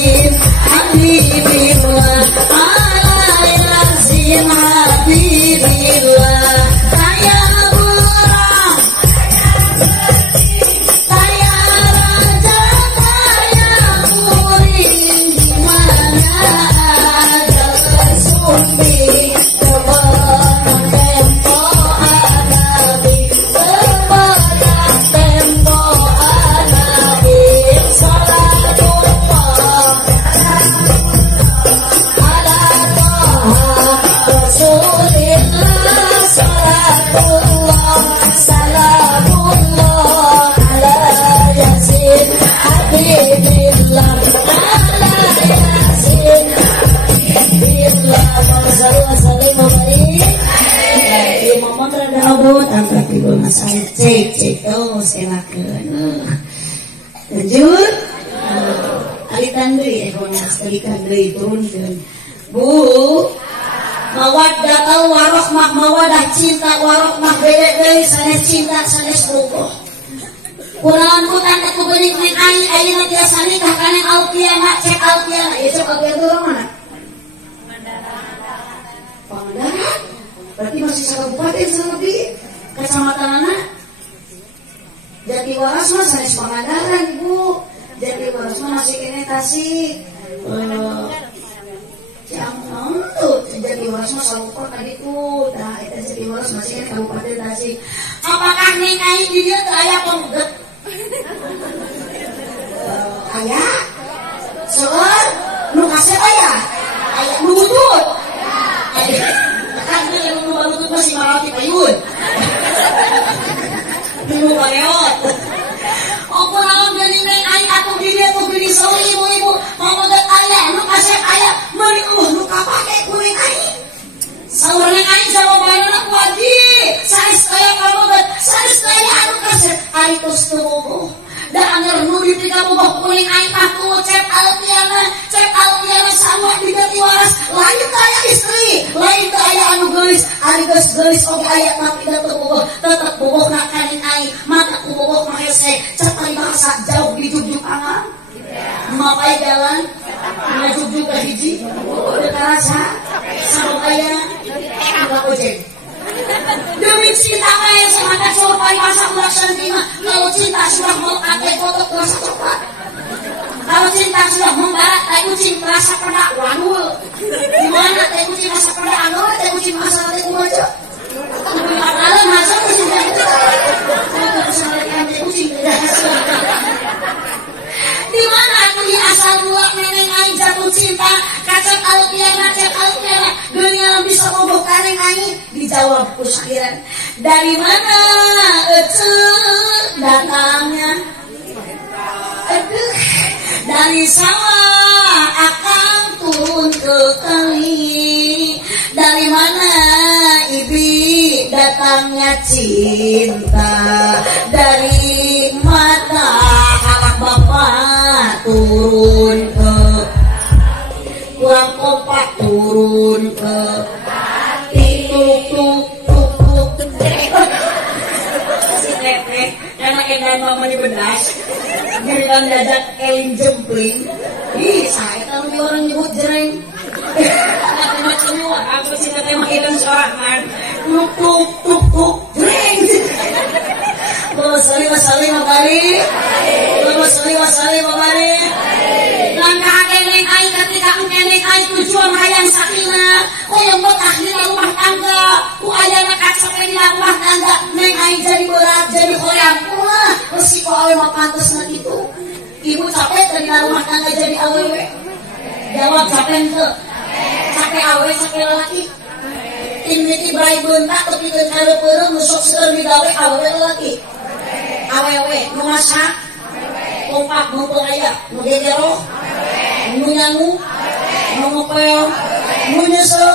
yasin habibillah ala yasin habibillah saya burang saya raja saya muring dimana ada sumbi kebanyakan tempo anabi kebanyakan tempo anabi salatullah ala toha rasulillah salatullah salamullah ala yasin habibillah ala yasin habibillah wasallam Momon rada abot angkat ibu masalah cek oh silakan lanjut alitan deui ekonas alitan deui turunkeun Bu mawaddah warahmah mawadah cinta warahmah bede deui sanes cinta sanes bogoh kunaon ku tanda ku geuning main ayeuna tiasa nikah kana alfiana cek alfiana ieu cek alfiana turun mana Pangandaran berarti masih sakabupaten lebih kecamatan anak Jatiwaras mah sanes Pangandaran Ibu Jatiwaras mah masih kene Tasik jangan tuh Jatiwaras mah salupa kadiku nah itu Jatiwaras masih kene Kabupaten Tasik apakah ning aing di dieu teu aya pengget aya seueur nu kasep aya nu butut aya kan yang baru itu masih marati payun dulu pareot aku naon jadi neng aing atuh diri atuh gini sawi ibu mamogat aya nu kasep aya meuli nu kapake kuring aing saur neng aing jawabanna wajib sanes kaya mamogat sanes kaya anu kasep ari tos teu bogoh da anger nu dipika bogoh kuring aing atuh cek alfiana sama di Jatiwaras lain kaya istri lain kaya anu geulis ari geus oge aya tapi da teu bogoh tetep bogoh na kaning aing mata ku bogoh mah hese cek ari bahasa jauh di jujuk angan mapai jalan ngajujuk ka hiji teu karasa sareng aya enggak ojek demi cinta kaya semata sopai masak melaksanakan kalau cinta sudah mau ate foto terasa cepat kalau cinta sudah membarat teh kucing terasa pernah wanul gimana teh kucing rasa pernah anul teh kucing masalah teh kumaca padahal masa kucing teh teh kucing di mana aku di asal mula neneng aing jatuh cinta kacek alfiana geungeul bisa bogoh kaneng aing dijawab ku sakiran dari mana datangnya dari sawah akan turun ke kali dari mana ibi datangnya cinta dari mata anak bapak turun ke kurang kompak turun ke tuk si teteh karena edan mamanya bedas giliran jajak eling jempling ih saya tahu di orang nyebut jereng macam-macam aku si teteh mah edan sorangan tuk jereng Wasali mabari langkah keneng aing ketika keneng aing tujuan hayang sakinah yang buat akhirnya rumah tangga ku ayana kacape di rumah tangga neng aing jadi berat jadi hoyang wah resiko awe mah pantes gitu ibu capek dari rumah tangga jadi awewe jawab capek teu capek awe capek lelaki timiti baik bentak tapi ke kareupeureuh nusuk seueur digawe awewe lelaki awewe nu masak kompak nu aya nu gegero nu nyangu nu ngopel nu nyesel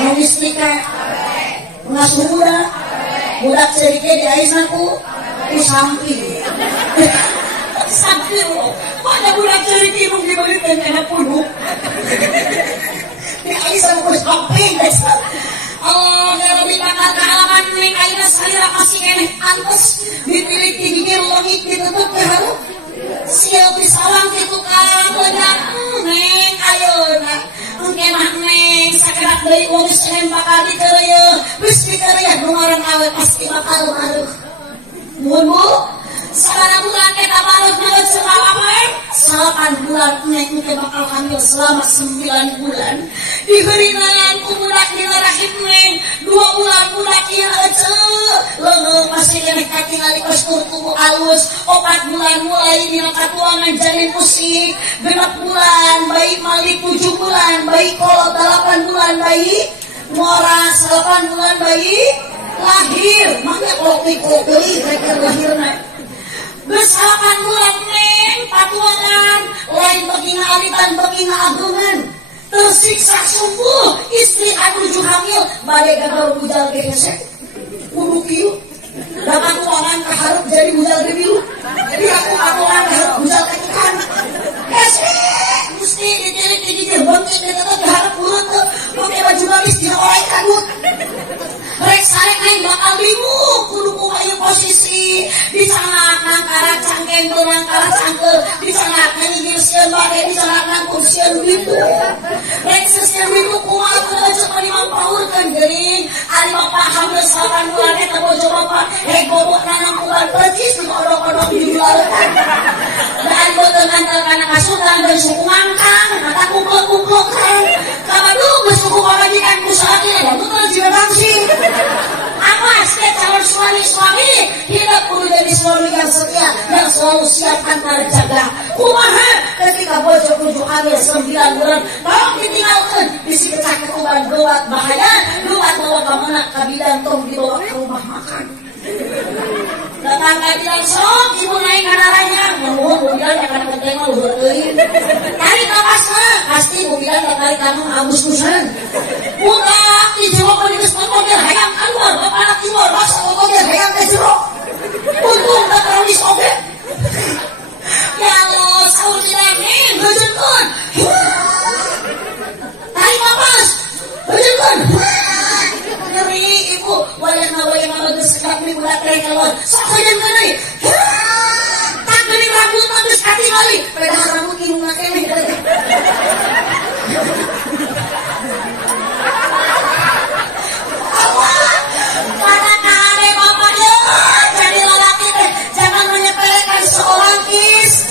nu mistika ngasuh budak sedikit di aisna ku samping pada budak sedikit nu dibeureutkeun kana punduk di aisna ku samping oh kalau dikata kealaman neng aina salira masih keneh antes ditilik digigir lengit ditutup ke haru siap disawang gitu kamu deui wong Senin bakal dikeureuh geus dikeureuh nu ngaran awe pasti bakal maruh mun Bu sabana bulan eta maruh naon selama 8 bulan nya teh bakal hamil selama 9 bulan diheuringan ku budak dina rahim neng 2 bulan budak ieu leungeuh masih keneh katingali postur tubuh alus 4 bulan mulai dina katuangan janin usik 6 bulan bayi malik 7 bulan bayi kolot 8 bulan bayi moras 8 bulan bayi lahir makanya kolot deui rek lahirna geus 8 bulan neng patuangan lain bagi ngalitan bagi ngagungan tersiksa sungguh istri anu nuju hamil bade gagal bujal ge hese kudu kieu da patuangan kaharep jadi bujal ge biru jadi aku patuangan kaharep bujal teh kan hese mesti ditilik di bangkit eta teh kaharep urut teh make baju gamis dina oleh kadut rek sarek aing bakal bingung kudu kumaha posisi disangakan kara cangkeng dorang kara cangkel disangakan ieu sieun bade disangakan kursian gitu rek sesieun itu kumaha teu ceuk dimampaurkeun geuning ari bapak hamil 8 bulan eta bojo bapak rek bobotna 6 bulan percis diodok-odok di jualan da ari boten ngantel kana kasutan dan suku mangkang kata kumpul-kumpul kan kabadu geus suku pamajikan ku saatnya da betul jiwa bangsi awas ke calon suami hidup kudu jadi suami yang setia yang selalu siap antar jaga kumaha ketika bojo kudu hamil 9 bulan tolong ditinggalkan bisi kecak ketuban gawat bahaya luat bawa kamana kabidan tong dibawa ke rumah makan datang kabidan sok ibu naik kanaranya ngomong mobilan yang akan ketengah luhur deui tarik napasna pasti mobilan tarik kamu abus-busan budak di jero geus mobil hayang keluar bapak anak keluar maksa mobil hayang ke jero untung tak terlalu disoge ya Allah saur tidak nih heujeunkeun tarik napas heujeunkeun nyeri ibu wayang geus sekat mi budak teh keluar sok heujeunkeun deui tak geuning rambut mah geus katingali padahal rambut irungna keneh pada kare bapaknya jadi lalaki teh jangan menyepelekan seorang istri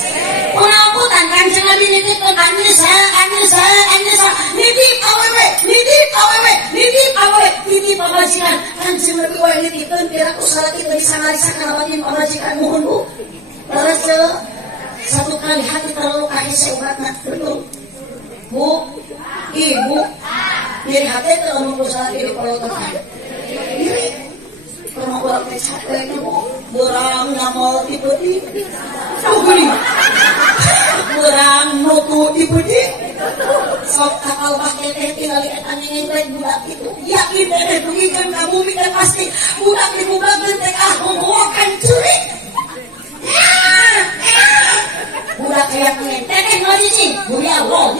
punamputan kan jangan dinitipkan anissa nitip pamajikan kan jangan lebih wae nitipkan biar aku salah kita bisa ngarisan ngalamin pamajikan mohon Bu terus satu kali hati terluka hese uratna betul Bu ibu diri hati terlalu salah diri kalau tekan diri kalau orang capek berang ngamol tipe-tipe berang nutu tipe-tipe sok kakal pakai teh tinggal eta nyentek budak itu yakin teh dugikan kamu mikir pasti budak dibuka gentek ngomongkan curi budak kayak nyentek ngadi sih budak ngomong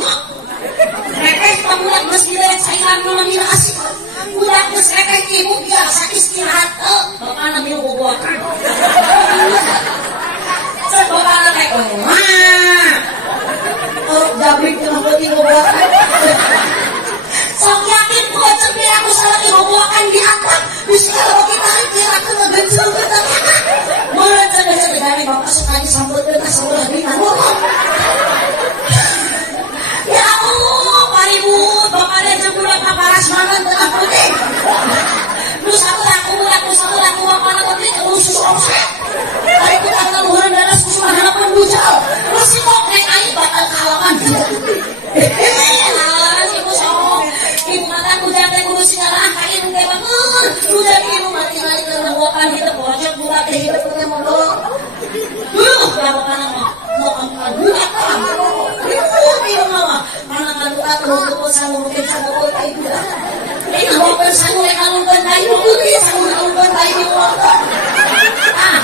rekeh pamudak geus direk saingan nu namina asik budak geus rekeh ibu biasa istirahat bapana milu boboakan cek bapana teh jabrik teu beuti boboakan sok yakin ku cek biar aku salah boboakan diangkat bisa kalau kita kira-kira ngegencel kita meureun cek dari bapak sekali sampeutkeun ka saeulah dina ya Allah, paribut, bapaknya jempuran paparas banget dengan putih. Lu satu laku, bapaknya putih, lu susu omset. Hari kita ngeluhuran darah susu harapan bujal. Lu si kok naik air bakal kehalaman. Ibu sok, ibu mata hujan teh kudu singaraan ka ibu teh bangun. Hujan ibu mati lari ke wakan hidup bocok budak teh hidup teh modal. Ya bapaknya mau angkat budak kan. Ibu mama mana kan buka terus sama mungkin sama kota itu dah. Ini hotel sama yang kalungkan kayu putih sama kalungkan kayu water.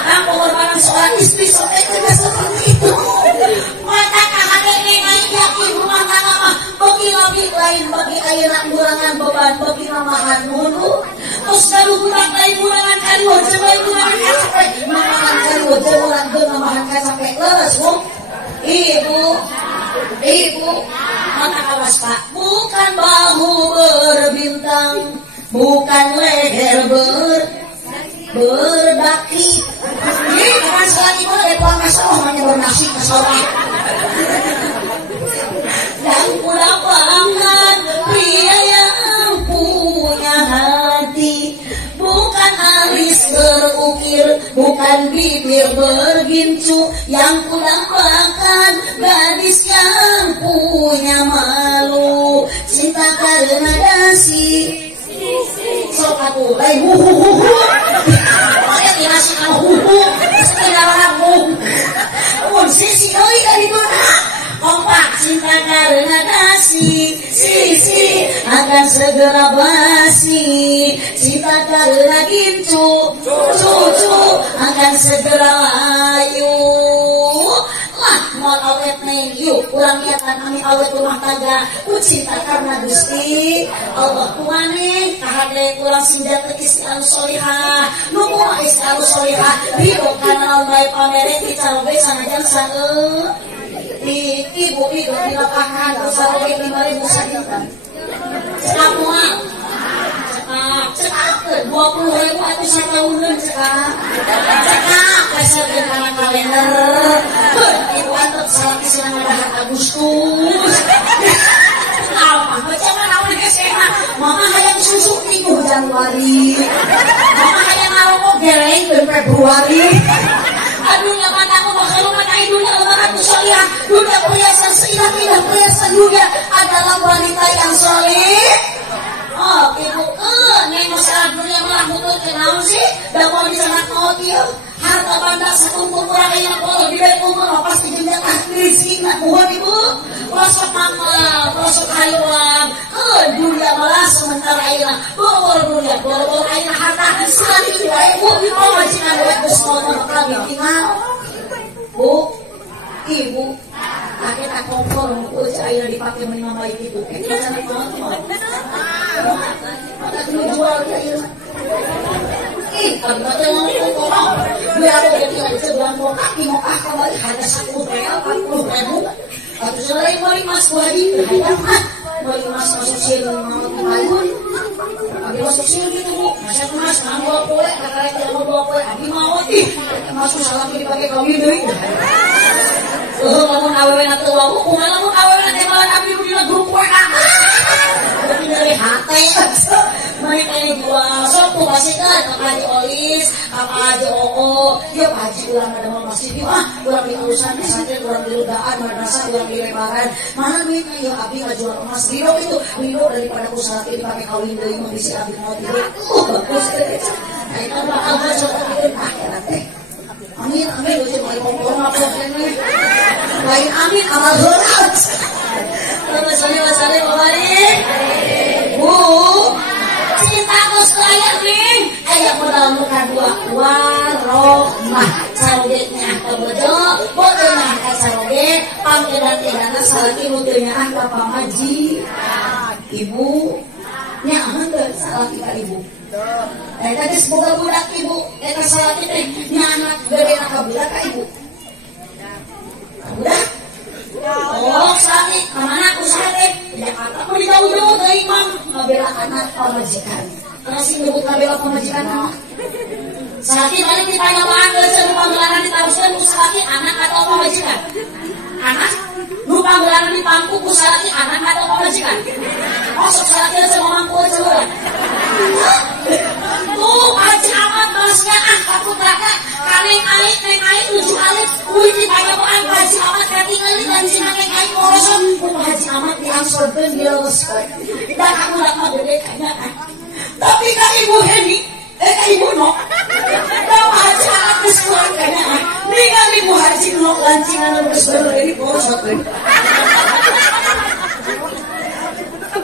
Kamu berbarang seorang istri sampai tidak seperti itu. Mata kahadene naik yakin rumah tangga mah bagi lebih lain bagi ayeuna kurangan beban bagi namahan mulu. Terus baru budak lain kurangan kayu jeung kurangan kacape. Namahan kayu jeung namahan kacape leres Bu. Ibu mata awas Pak, bukan bahu berbintang, bukan leher berdaki. Ini kapan sekali mana ada pulang masalah hanya bernasi masalah. Dan pulang pelanggan pria yang punya hati, bukan alis berukir, bukan bibir bergincu, yang pulang pelanggan gadis yang punya malu, cinta karena dasi. Sok aku lain huhuhuhu. Saya dikasih kalau huhu, setengah orangmu. Pun sisi doi dari mana? Kompak cinta karena kasih, sisi akan segera basi. Cinta karena gincu, cucu akan segera layu. Lah, mau awet neng, yuk kurang niatan kami awet rumah tangga. Ku cinta karena Gusti Allah kuane, kahade kurang sindat istri anu solihah. Nuku istri anu solihah, ridho karena baik pamere dicarobe sanajan saeu. Ibu di lapangan, usaha di 5.000 saja. Cekak mual, cekak 20.000 atau 1 tahunan cekak. Cekak, kasar ke kanan kalender. Ibu antep salah kesilang madahan Agustus. Apa? Macam mana awalnya SMA? Mama hayang susu minggu Januari. Mama hayang ngarokok geleng di Februari. Aduh, nyaman aku bakal mengenai dunia lebaran musolia. Dunia perhiasan seindah-indah perhiasan dunia adalah wanita yang soleh. Oh, ibu, neng masalah dunia malah butuh kenal sih. Dan mau bisa nak dia. Harta banda sekumpul kurang yang kalau di baik umur pasti jenjang rezeki nak buat ibu. Prosok mama, prosok hayuan. Dunia malah sementara aina. Boro-boro dunia, boro-boro aina harta. Sekali itu ibu, mau majikan buat bersekolah kami tinggal. Bu, ibu, kita kompor, aina dipakai menimba itu. Kita cari kompor. Kita jual air. Kalau kita mau kompor, biar aku jadi lagi sebelah kaki mau kembali harga 10 real, 40 ribu. Atau selain mau mas wajib berhadapan, mau mas masuk sini mau kembali. Abi masuk sini gitu bu, masuk mas mau bawa kue, kakak tidak mau bawa kue, abi mau masuk salam dipakai kawin deh. Lamun awewe atau wawu, kumaha lamun awewe teh malah abi dina grup WA. Dari hati, mereka yang jual sok tuh pasti kan kakak Haji Olis, kakak Haji Oo, dia Haji ulang ada mau masjid dia, ulang di urusan pesantren, ulang di ludaan, madrasah, ulang di lebaran, mana duitnya ya abi nggak jual emas, Rino itu Rino daripada usaha ini pakai kawin dari mengisi abi mau tidur, bagus deh, kita bakal masuk ke akhirat deh. Amin, amin, lucu mulai kompor ngapok ini. Lain amin, amal zolat. Masalah kembali. Bu, cinta terus layar nih. Ayah modal muka dua, warohmah. Sarogenya kebojo, bojonya kasaroge, pangkedan-kedana salaki mutunya angka pamaji. Ibu, nyaman ke salaki ka ibu. Tadi semoga budak ibu, kita salaki teh nyanak gede nak budak ka ibu. Budak? Oh, salaki, kemana aku salaki? Jakarta, mau jauh-jauh dari imam, ngabela anak pemajikan. Karena sih nyebut ngabela pemajikan anak. Salaki tadi ditanya bangga serupa gelaran ditaruhkan salaki anak atau pemajikan? Anak? Lupa gelaran di pangku salaki anak atau pemajikan? Masuk salaki sama mangku aja. Tuh, haji amat balasnya takut kakak. Neng aik, 7 alit. Wih, dipanyakan haji amat katingali dan sinakeng aik kosong. Haji amat diangsorkan, dilewaskan. Dan aku dapat gede kayaknya. Tapi kak ibu Heni, kak ibu Nok, tahu haji amat keseluruhan kayaknya. Dengan ibu haji Nok lancingan keseluruhan dari kosong.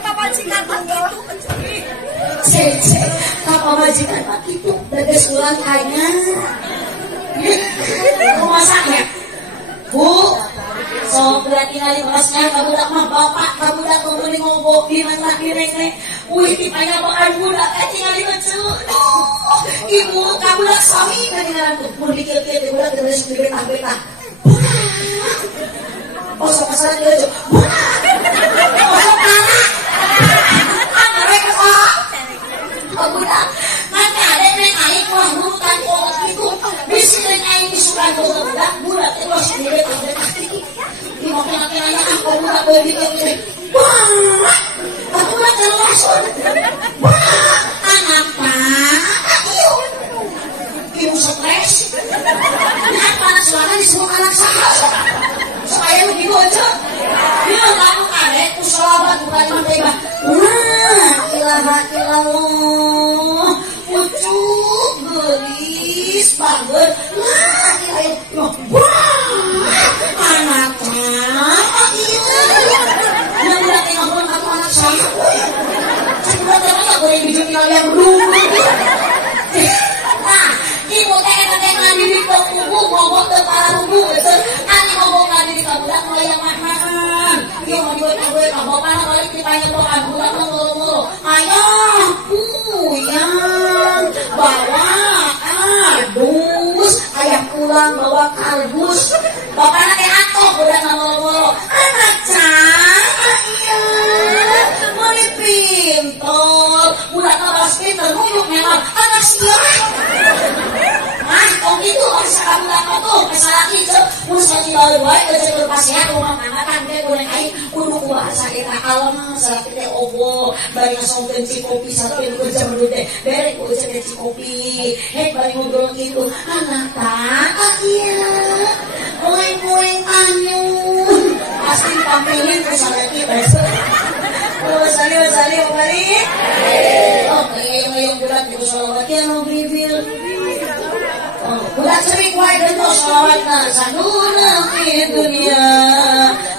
Pemajikan itu, pemajikan itu dari sulan kayaknya. Rumah sakit, bu, so berarti kali masnya kamu tak mah bapak, kamu tak kembali ngobok di mana direk-rek, wih tipanya bakan budak, tinggal di lucu, ibu kamu tak suami kan tinggalan tuh, mau dikit-dikit budak dari sini betah-betah, oh so kesana dia lucu, budak. Wah, aku mah langsung. Wah, anak pak, ibu stres. Kenapa anak silakan disebut anak sahas? Saya begitu aja. Ya kamu kadek tuh selamat bukan cuma wah, ilaha illallah. Ucuk gelis banget. Wah, wah, anaknya. Yang udah tengok pulang aku anak saya. Saya udah tengok aku yang bijak yang dulu. Nah, ibu tengok diri tunggu ngomong ke para buku. Ani ngomong lagi di kabulan mulai yang mahal. Yo mau dibuat gue kamu mana balik ditanya doa bulan mulu. Ayo, yang bawa kardus, ayah pulang bawa kardus. Bapaknya kayak atoh udah mulu. Anak cahaya, mulai pintar. Udah ngeras pintar, nuyuk memang anak siapa? Ah, kok gitu harus kamu apa tuh? Masalah itu, usah dibawa baik aja berpasnya rumah makan kayak goreng air. Udah kuasa kita alam salah kita obo, bari langsung kenci kopi sampai kerja dulu deh. Beri ku aja kenci kopi. Hei bari ngobrol gitu, anak tak iya, poin anyu. Pasti tampilin terus ada kita. Oh, salio balik. Oke, yang bulan itu salawatnya no bibir. Budak cerik wae gentos salawatna sanuna fi dunia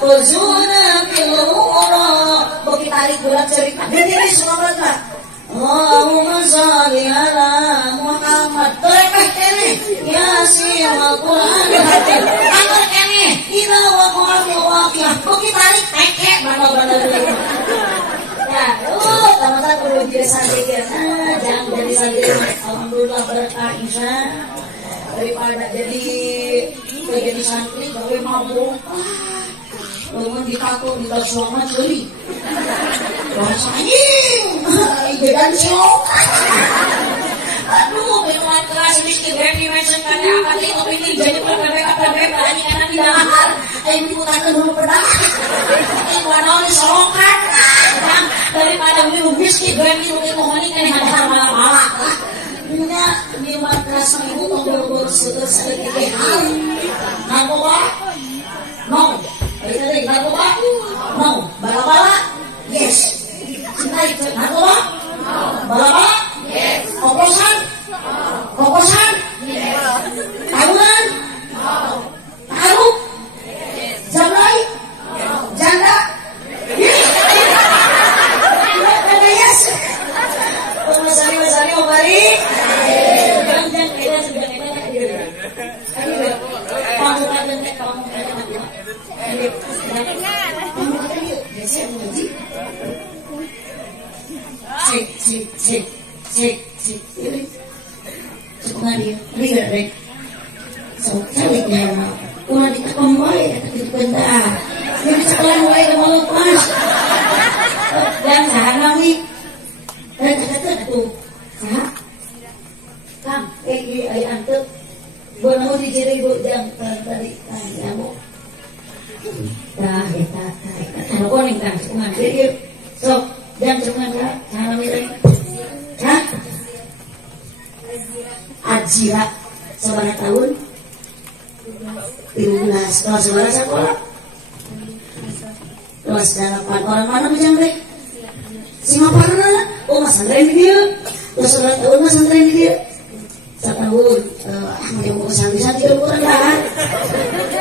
uzuna fil ukhra. Bagi tarik budak cerik gede salawatna. Allahumma shalli ala Muhammad. Torekah kene Yasin Al-Qur'an hakim. Angger kene ina wa qawli waqiyah. Bagi tarik teke bana-bana dulu. Ya, teman-teman perlu jadi santri jangan jadi santri. Alhamdulillah berkah insya. Daripada jadi santri gawe mabuk. Bangun ditato kita selamat beli. Rasanya gedan silokan. Aduh, minuman keras miskin berarti macam kada apa tengok ini jadi PPP berani karena tidak lahar. Ayo diputarkan dulu pedang. Ini warna silokan. Daripada minum miskin berarti minum ini kan ada malah-malah. Minuman keras ibu tombol sedikit hal. Narkoba? No. Narkoba? No. Bala-bala? Yes. Cinta itu narkoba? No. Bala-bala? Yes. Kokosan? Kokosan? Yes. Tawuran? No. Taruh? Yes. Jamrai? No. Janda? Yes. Yes. Masari balik. Cek. Cukup dia, rek. So, calik dia mah. Ulah ditakon wae eta kitu bentar. Jadi sekolah wae mau lepas. Dan sahana wi. Dan kata tuh. Sah. Kang, ai antep. Bono di jeri bu jang tadi kamu. Dah eta kalau koning kan cuman dia. So, jam cuman lah, sahana wi. Hah? Ajira seberapa tahun? 13. Kalau seberapa sekolah? Kelas 8. Orang mana bujang deh? Singaparna? Oh mas santren dia. Kelas 11 tahun mas santren dia. 1 tahun. Yang mau santri-santri kurang dah.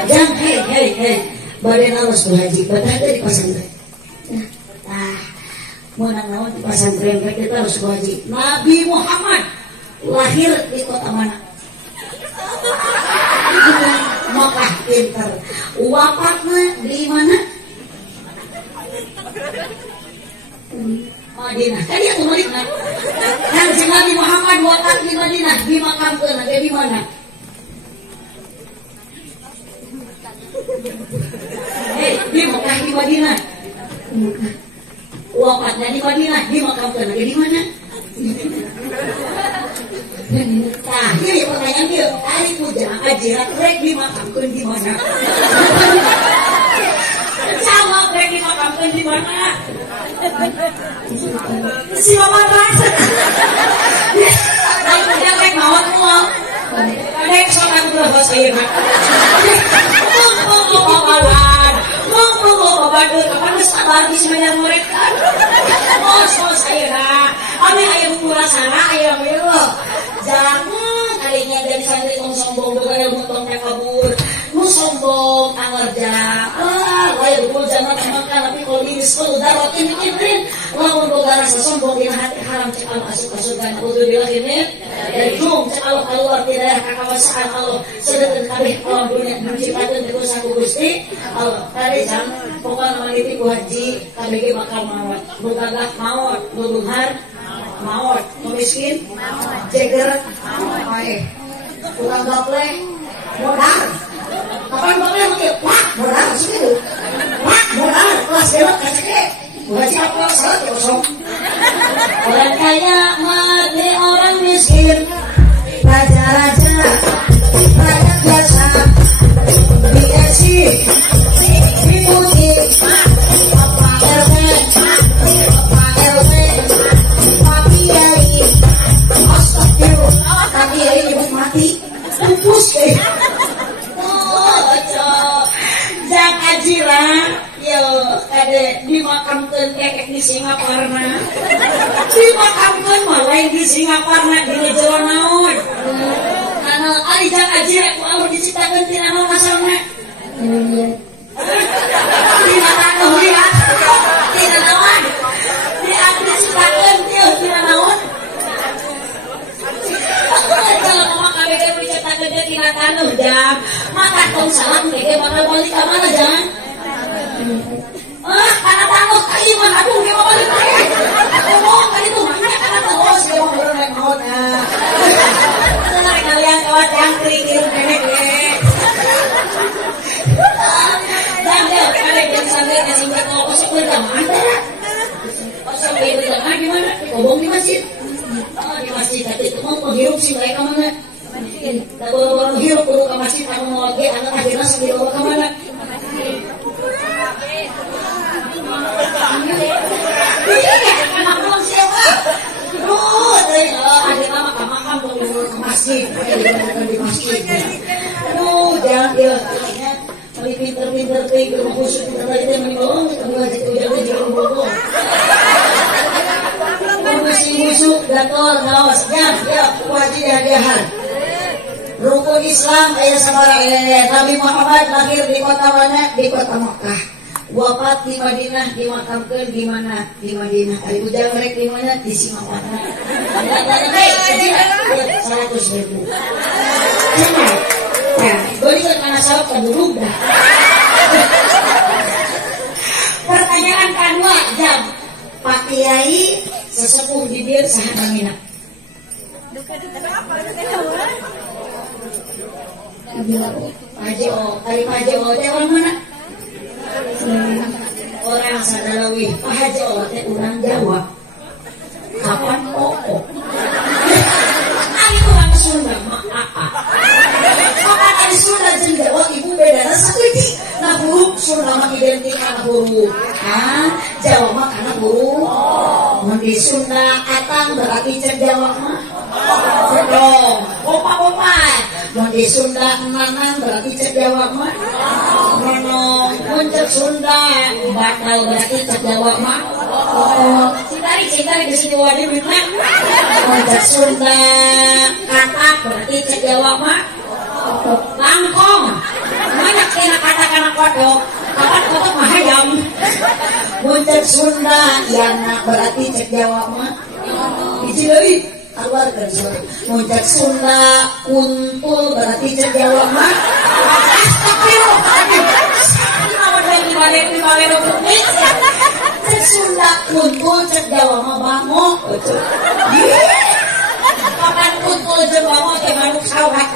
Jang, hei. Badan awas tuh haji. Badan di pesantren. Mau naon di pesantren kita harus haji. Nabi Muhammad lahir di kota mana? Mekah, pintar. Wafatnya di mana? Madinah. Kan dia tuh Madinah. Kan si Nabi Muhammad wafat di Madinah, dimakamkan ada di mana? Di Mekah, di Madinah. Wafatnya di Madinah, dimakamkan ada di mana? Nah, ini pertanyaan dia. Ari puja ajirat rek dimakamkan di mana? Jawab rek dimakamkan Darotin di mana? Si mama rasa. Kalau punya kayak mawar semua. Ada yang soal aku udah bahasa ya nak. Ngomong papalan, ngomong babadut, kapan bisa bagi sebenarnya mereka? Soal saya nak. Kami ayam murah sana, ayam itu. Jangan kalinya dari santri sombong, bukan montong kabur. Lu sombong, angarja. Lain lu jangan makan, tapi kalau ini sekolah darah ini. Lawan boga rasa sombong di hati haram cekal masuk dan kudu bilang ini. Dari jum cekal keluar tidak kekawasaan Allah. Sedangkan kabeh alam dunia menciptakan itu satu gusti. Allah tadi jam pokoknya meniti ku haji kabeh bakal mawat. Bugagah mawat, buduhar mawat, miskin jeger mawat. Kurang gaple modal. Kapan bakal mungkin wah modal segitu. Wah modal kelas dewa kasih. Haji apa salah kosong. Orang kaya mati orang miskin. Raja-raja rakyat biasa dikasih dipuji apa RT apa LT Pak Kiai astagfirullah Pak Kiai nyebut mati pupus deh. Jangan ajiran yo ada dimakamkan kekek di Singaparna dimakamkan malah di Singaparna di Lejawa naon karena ari jangan ajiran ku Allah diciptakan tina naon asalna tina naon lihat tina naon diciptakan tina naon kalau mama kabeh teh diciptakan tina taneuh jam maka tong salam keke bakal balik ka mana jangan karena takut kaiman aduh dia mau balik lagi ngomong kan itu mana karena terus dia mau naik maut tenang kalian kawat yang kerikil nenek jangan kalian yang sampai kasih berkau kosong berjamaah kosong berjamaah gimana ngomong di masjid di masjid tapi itu mau menghirup sih mereka mana tak baru hirup dulu ke masjid kamu mau lagi anak akhirnya sambil bawa kemana anak belum siapa ada nama makam ke masjid di masjid jangan dia lebih pinter-pinter ke rumah khusus kita tadi dia meninggalkan kita mulai jadi udah bohong musuh gator nawas jam ya wajib hadiahan rukun Islam ayat sabara Nabi Muhammad lahir di kota mana? Di kota Mekah. Wafat di Madinah, dimakamkan di mana? Di Madinah. Ibu jangan mereka di mana? Di Singaparna. Hei, 100.000. Jangan. Nah, berikan karena sahabat kedua dah. Pertanyaan kedua jam. Pak Kiai sesepuh bibir sahabat minat. Pajo, kali Pajo teh orang mana? Orang Sadalawi. Pajo teh orang Jawa. Kapan koko? Ayo orang Sunda mah apa? Kapan ada Sunda jeung Jawa ibu bedana saeutik. Nah huruf Sunda mah identik kana huruf. Jawa mah kana huruf. Mun di Sunda atang berarti cek Jawa mah. Dong, opa-opa. Mun di Sunda nanang berarti cek Jawa mah. Nonong, mun cek Sunda batal berarti cek Jawa mah. Cintari di sini wadah minta. Mun cek Sunda katak berarti cek Jawa mah. Langkong. Banyak kena kata-kata kodok. Kapan kodok mah hayam. Mun cek Sunda yang berarti cek Jawa mah. Iji deui. Keluar dari suara muncak Sunda kuntul berarti cek Jawa mah cek Sunda kuntul cek Jawa mah bango kapan kuntul cek bango cek manuk sawah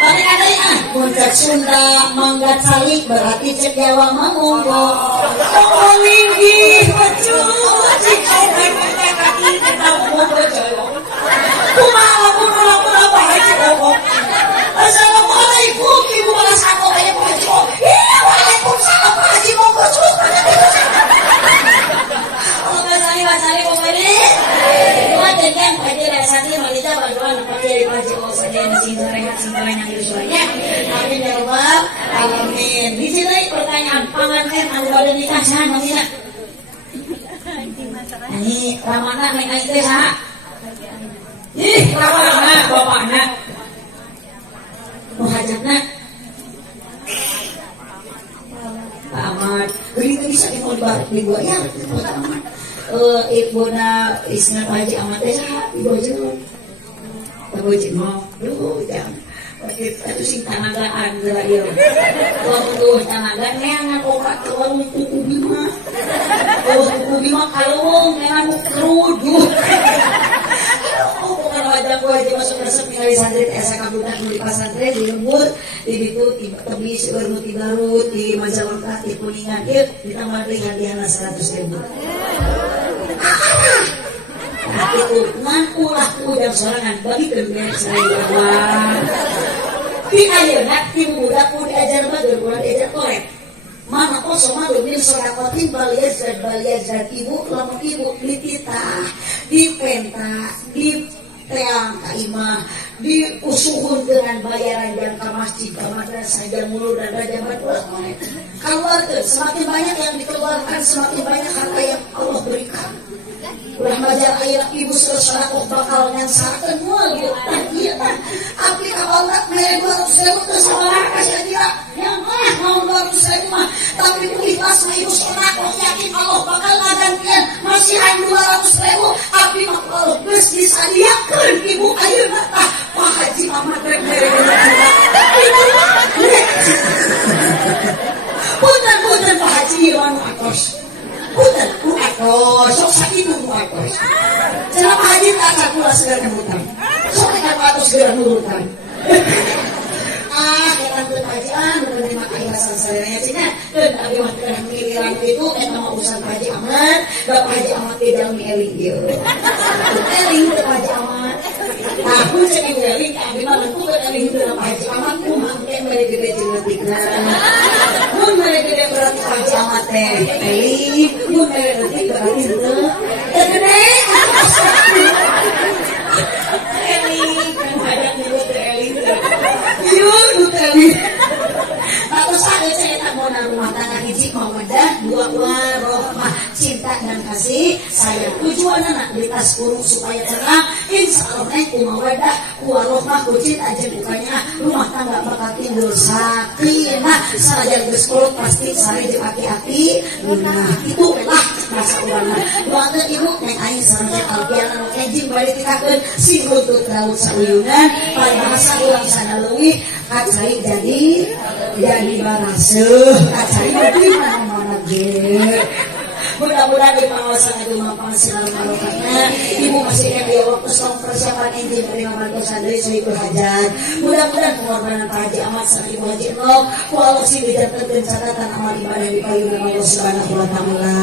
tapi ada ya muncak Sunda mangga calik berarti cek Jawa mah monggo monggo linggih betul jika Assalamualaikum ibu malah satu kayak Pak Haji. Waalaikumsalam Pak Haji mau santri kita berdoa pakai baju saja mesin rehat simpan yang disuanya. Amin ya rabbal alamin. Di sini pertanyaan panganten anu bade nikah saha namina? Ini ramana main aing teh saha? Ih, ramana bapakna. Muhajatna Pak Ahmad. Begitu bisa dibuat ya, Pak Ahmad. Ibuna isna Haji Ahmad teh saha? Ibu jeung. Ibu jeung. Duh, jangan. Itu sing tanagaan geura ieu. Waktu tanaga neangan obat kalung kuku bima. Kuku bima kalung neangan kerudu. Bukan wajah masuk resep ningali santri asa kabudak di pasantren di lembur di bitu di tebi seueur nu ti Garut di Majalengka di Kuningan ieu ditambah deui hadiahna 100.000. Itu ngan ulah udang sorangan bagikeun beres saya. Di ayeuna ti budak ku diajar batur urang diajar korek. Mana kosong malu min sodakotin baliyaz ibu lamun ibu dititah dipenta di teang ka imah diusuhun dengan bayaran dan ke masjid ke madrasah dan mulu dan raja ulah keluarkan semakin banyak yang dikeluarkan semakin banyak harta yang Allah berikan. Ulah majar ayah ibu sedekah bakal nyansakeun moal ieu tah ieu tah abdi ka Allah mere 200.000 teh sabaraha kasih dia yang mau 200.000 mah tapi ku ikhlas mah ibu sedekah yakin Allah bakal ngagantian masih anu 200.000 abdi mah Allah geus disadiakeun ibu ayeuna tah Pak Haji Ahmad rek mere punten Pak Haji ieu akos punten ku akos sok sakitu ku akos cenah Pak Haji tak kula segera nurutan sok ka atos segera nurutan kita tuh kajian menerima keikhlasan saya cina dan abi mah teh miliran itu eta mah urusan Haji Ahmad Bapak Haji Ahmad tidak eling ieu eling teh Haji Ahmad aku cek eling abi mah aku eling teh Haji Ahmad ku mah teh mere gede jeung letikna mun mere gede berarti Haji Ahmad teh eling mun mere letik berarti teu gede eling kan ada dulu teh eling Aku sadar saya tak mau rumah tangga hiji mawaddah, dua warohmah, cinta dan kasih sayang. Tujuan anak di tas kurung supaya tenang. Insya Allah naik mawaddah, warohmah, cinta aja bukannya rumah tangga bakal timbul sakinah. Saja bersekolah pasti saya jeung aki-aki. Nah itu lah rasa ulama. Doakeun ibu neng aing sareng alpian anu enjing bari ditakeun sing lutut laut sauyunan bahasa ulang sana leuwih kacai jadi baraseuh kacai jadi mana-mana ge. Mudah-mudahan di pengawasan itu mampangsilan barokahnya ibu masih ada waktu song persiapan enjing dari ngamartos sadari sohibul hajat. Mudah-mudahan pengorbanan Pak Haji Ahmad sareng Ibu Haji Nok ku Allah sing dijantenkeun catatan amal ibadah di payungan Allah Subhanahu wa taala.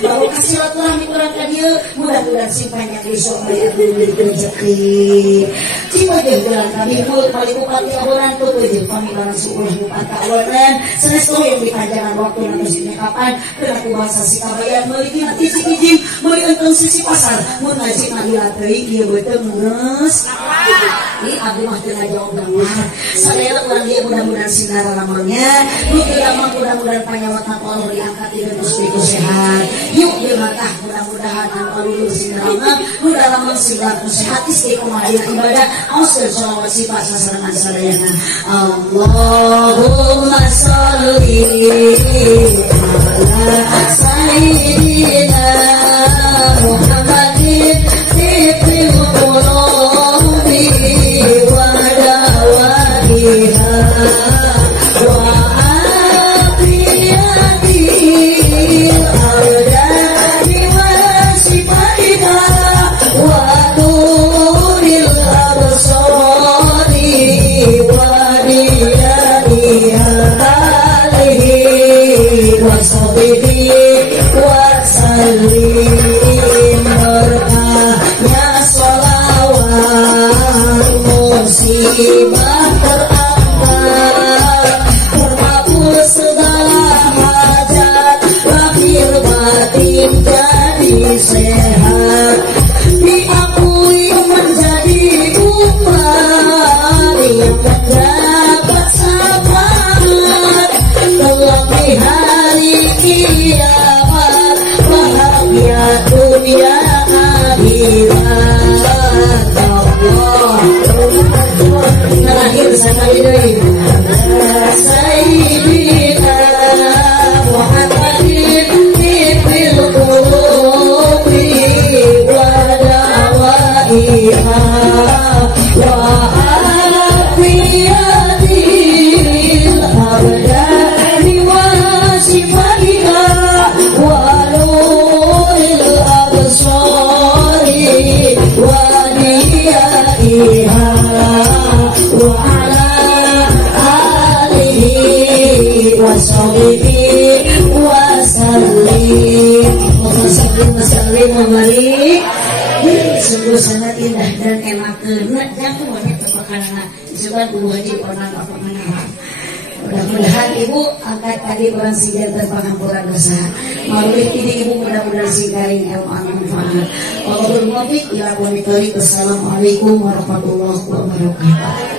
Barokah silaturahmi urang ka dieu mudah-mudahan sing panjang besok bayar dulu rezeki. Cima jeung bulan kami pun balik upati aburan tu jeung pamilaran syukur bupat ka awalan sanestu yang dipanjangan waktu nanti kapan kena ku bangsa sikap bayar meuli nanti izin meuli enteung sisi pasar mun ngaji ngahilat teuing ieu beuteung geus ini abdi mah teu ngajawab benar sadaya urang dia mudah-mudahan sinar lamonnya nu teu damang mudah-mudahan panyawatna Allah diangkat di terus sehat yuk ieu mah mudah-mudahan anu lulur sinarana nu dalamang sigar sehat istiqomah ibadah ausir sholawat sifat sasarangan sadayana Allahumma sholli ala sayyidina Muhammadin fil qulubi wa dawaiha wa afiyatil abdani wa sifaiha wa nuril absari wa diyaiha alihi wa sahbihi wasallim berkahnya sholawat musibah terangkat terhapus segala hajat lahir batin jadi sehat diakui menjadi wasallim wasallim sungguh sangat indah dan enak banget jangan banyak terpakanan coba dulu haji orang apa mengarang. Mudah-mudahan ibu angkat tadi orang sigar dan pengampuran dosa. Maulid ini ibu mudah-mudahan singkaring ilmu manfaat. Wassalamualaikum warahmatullahi wabarakatuh.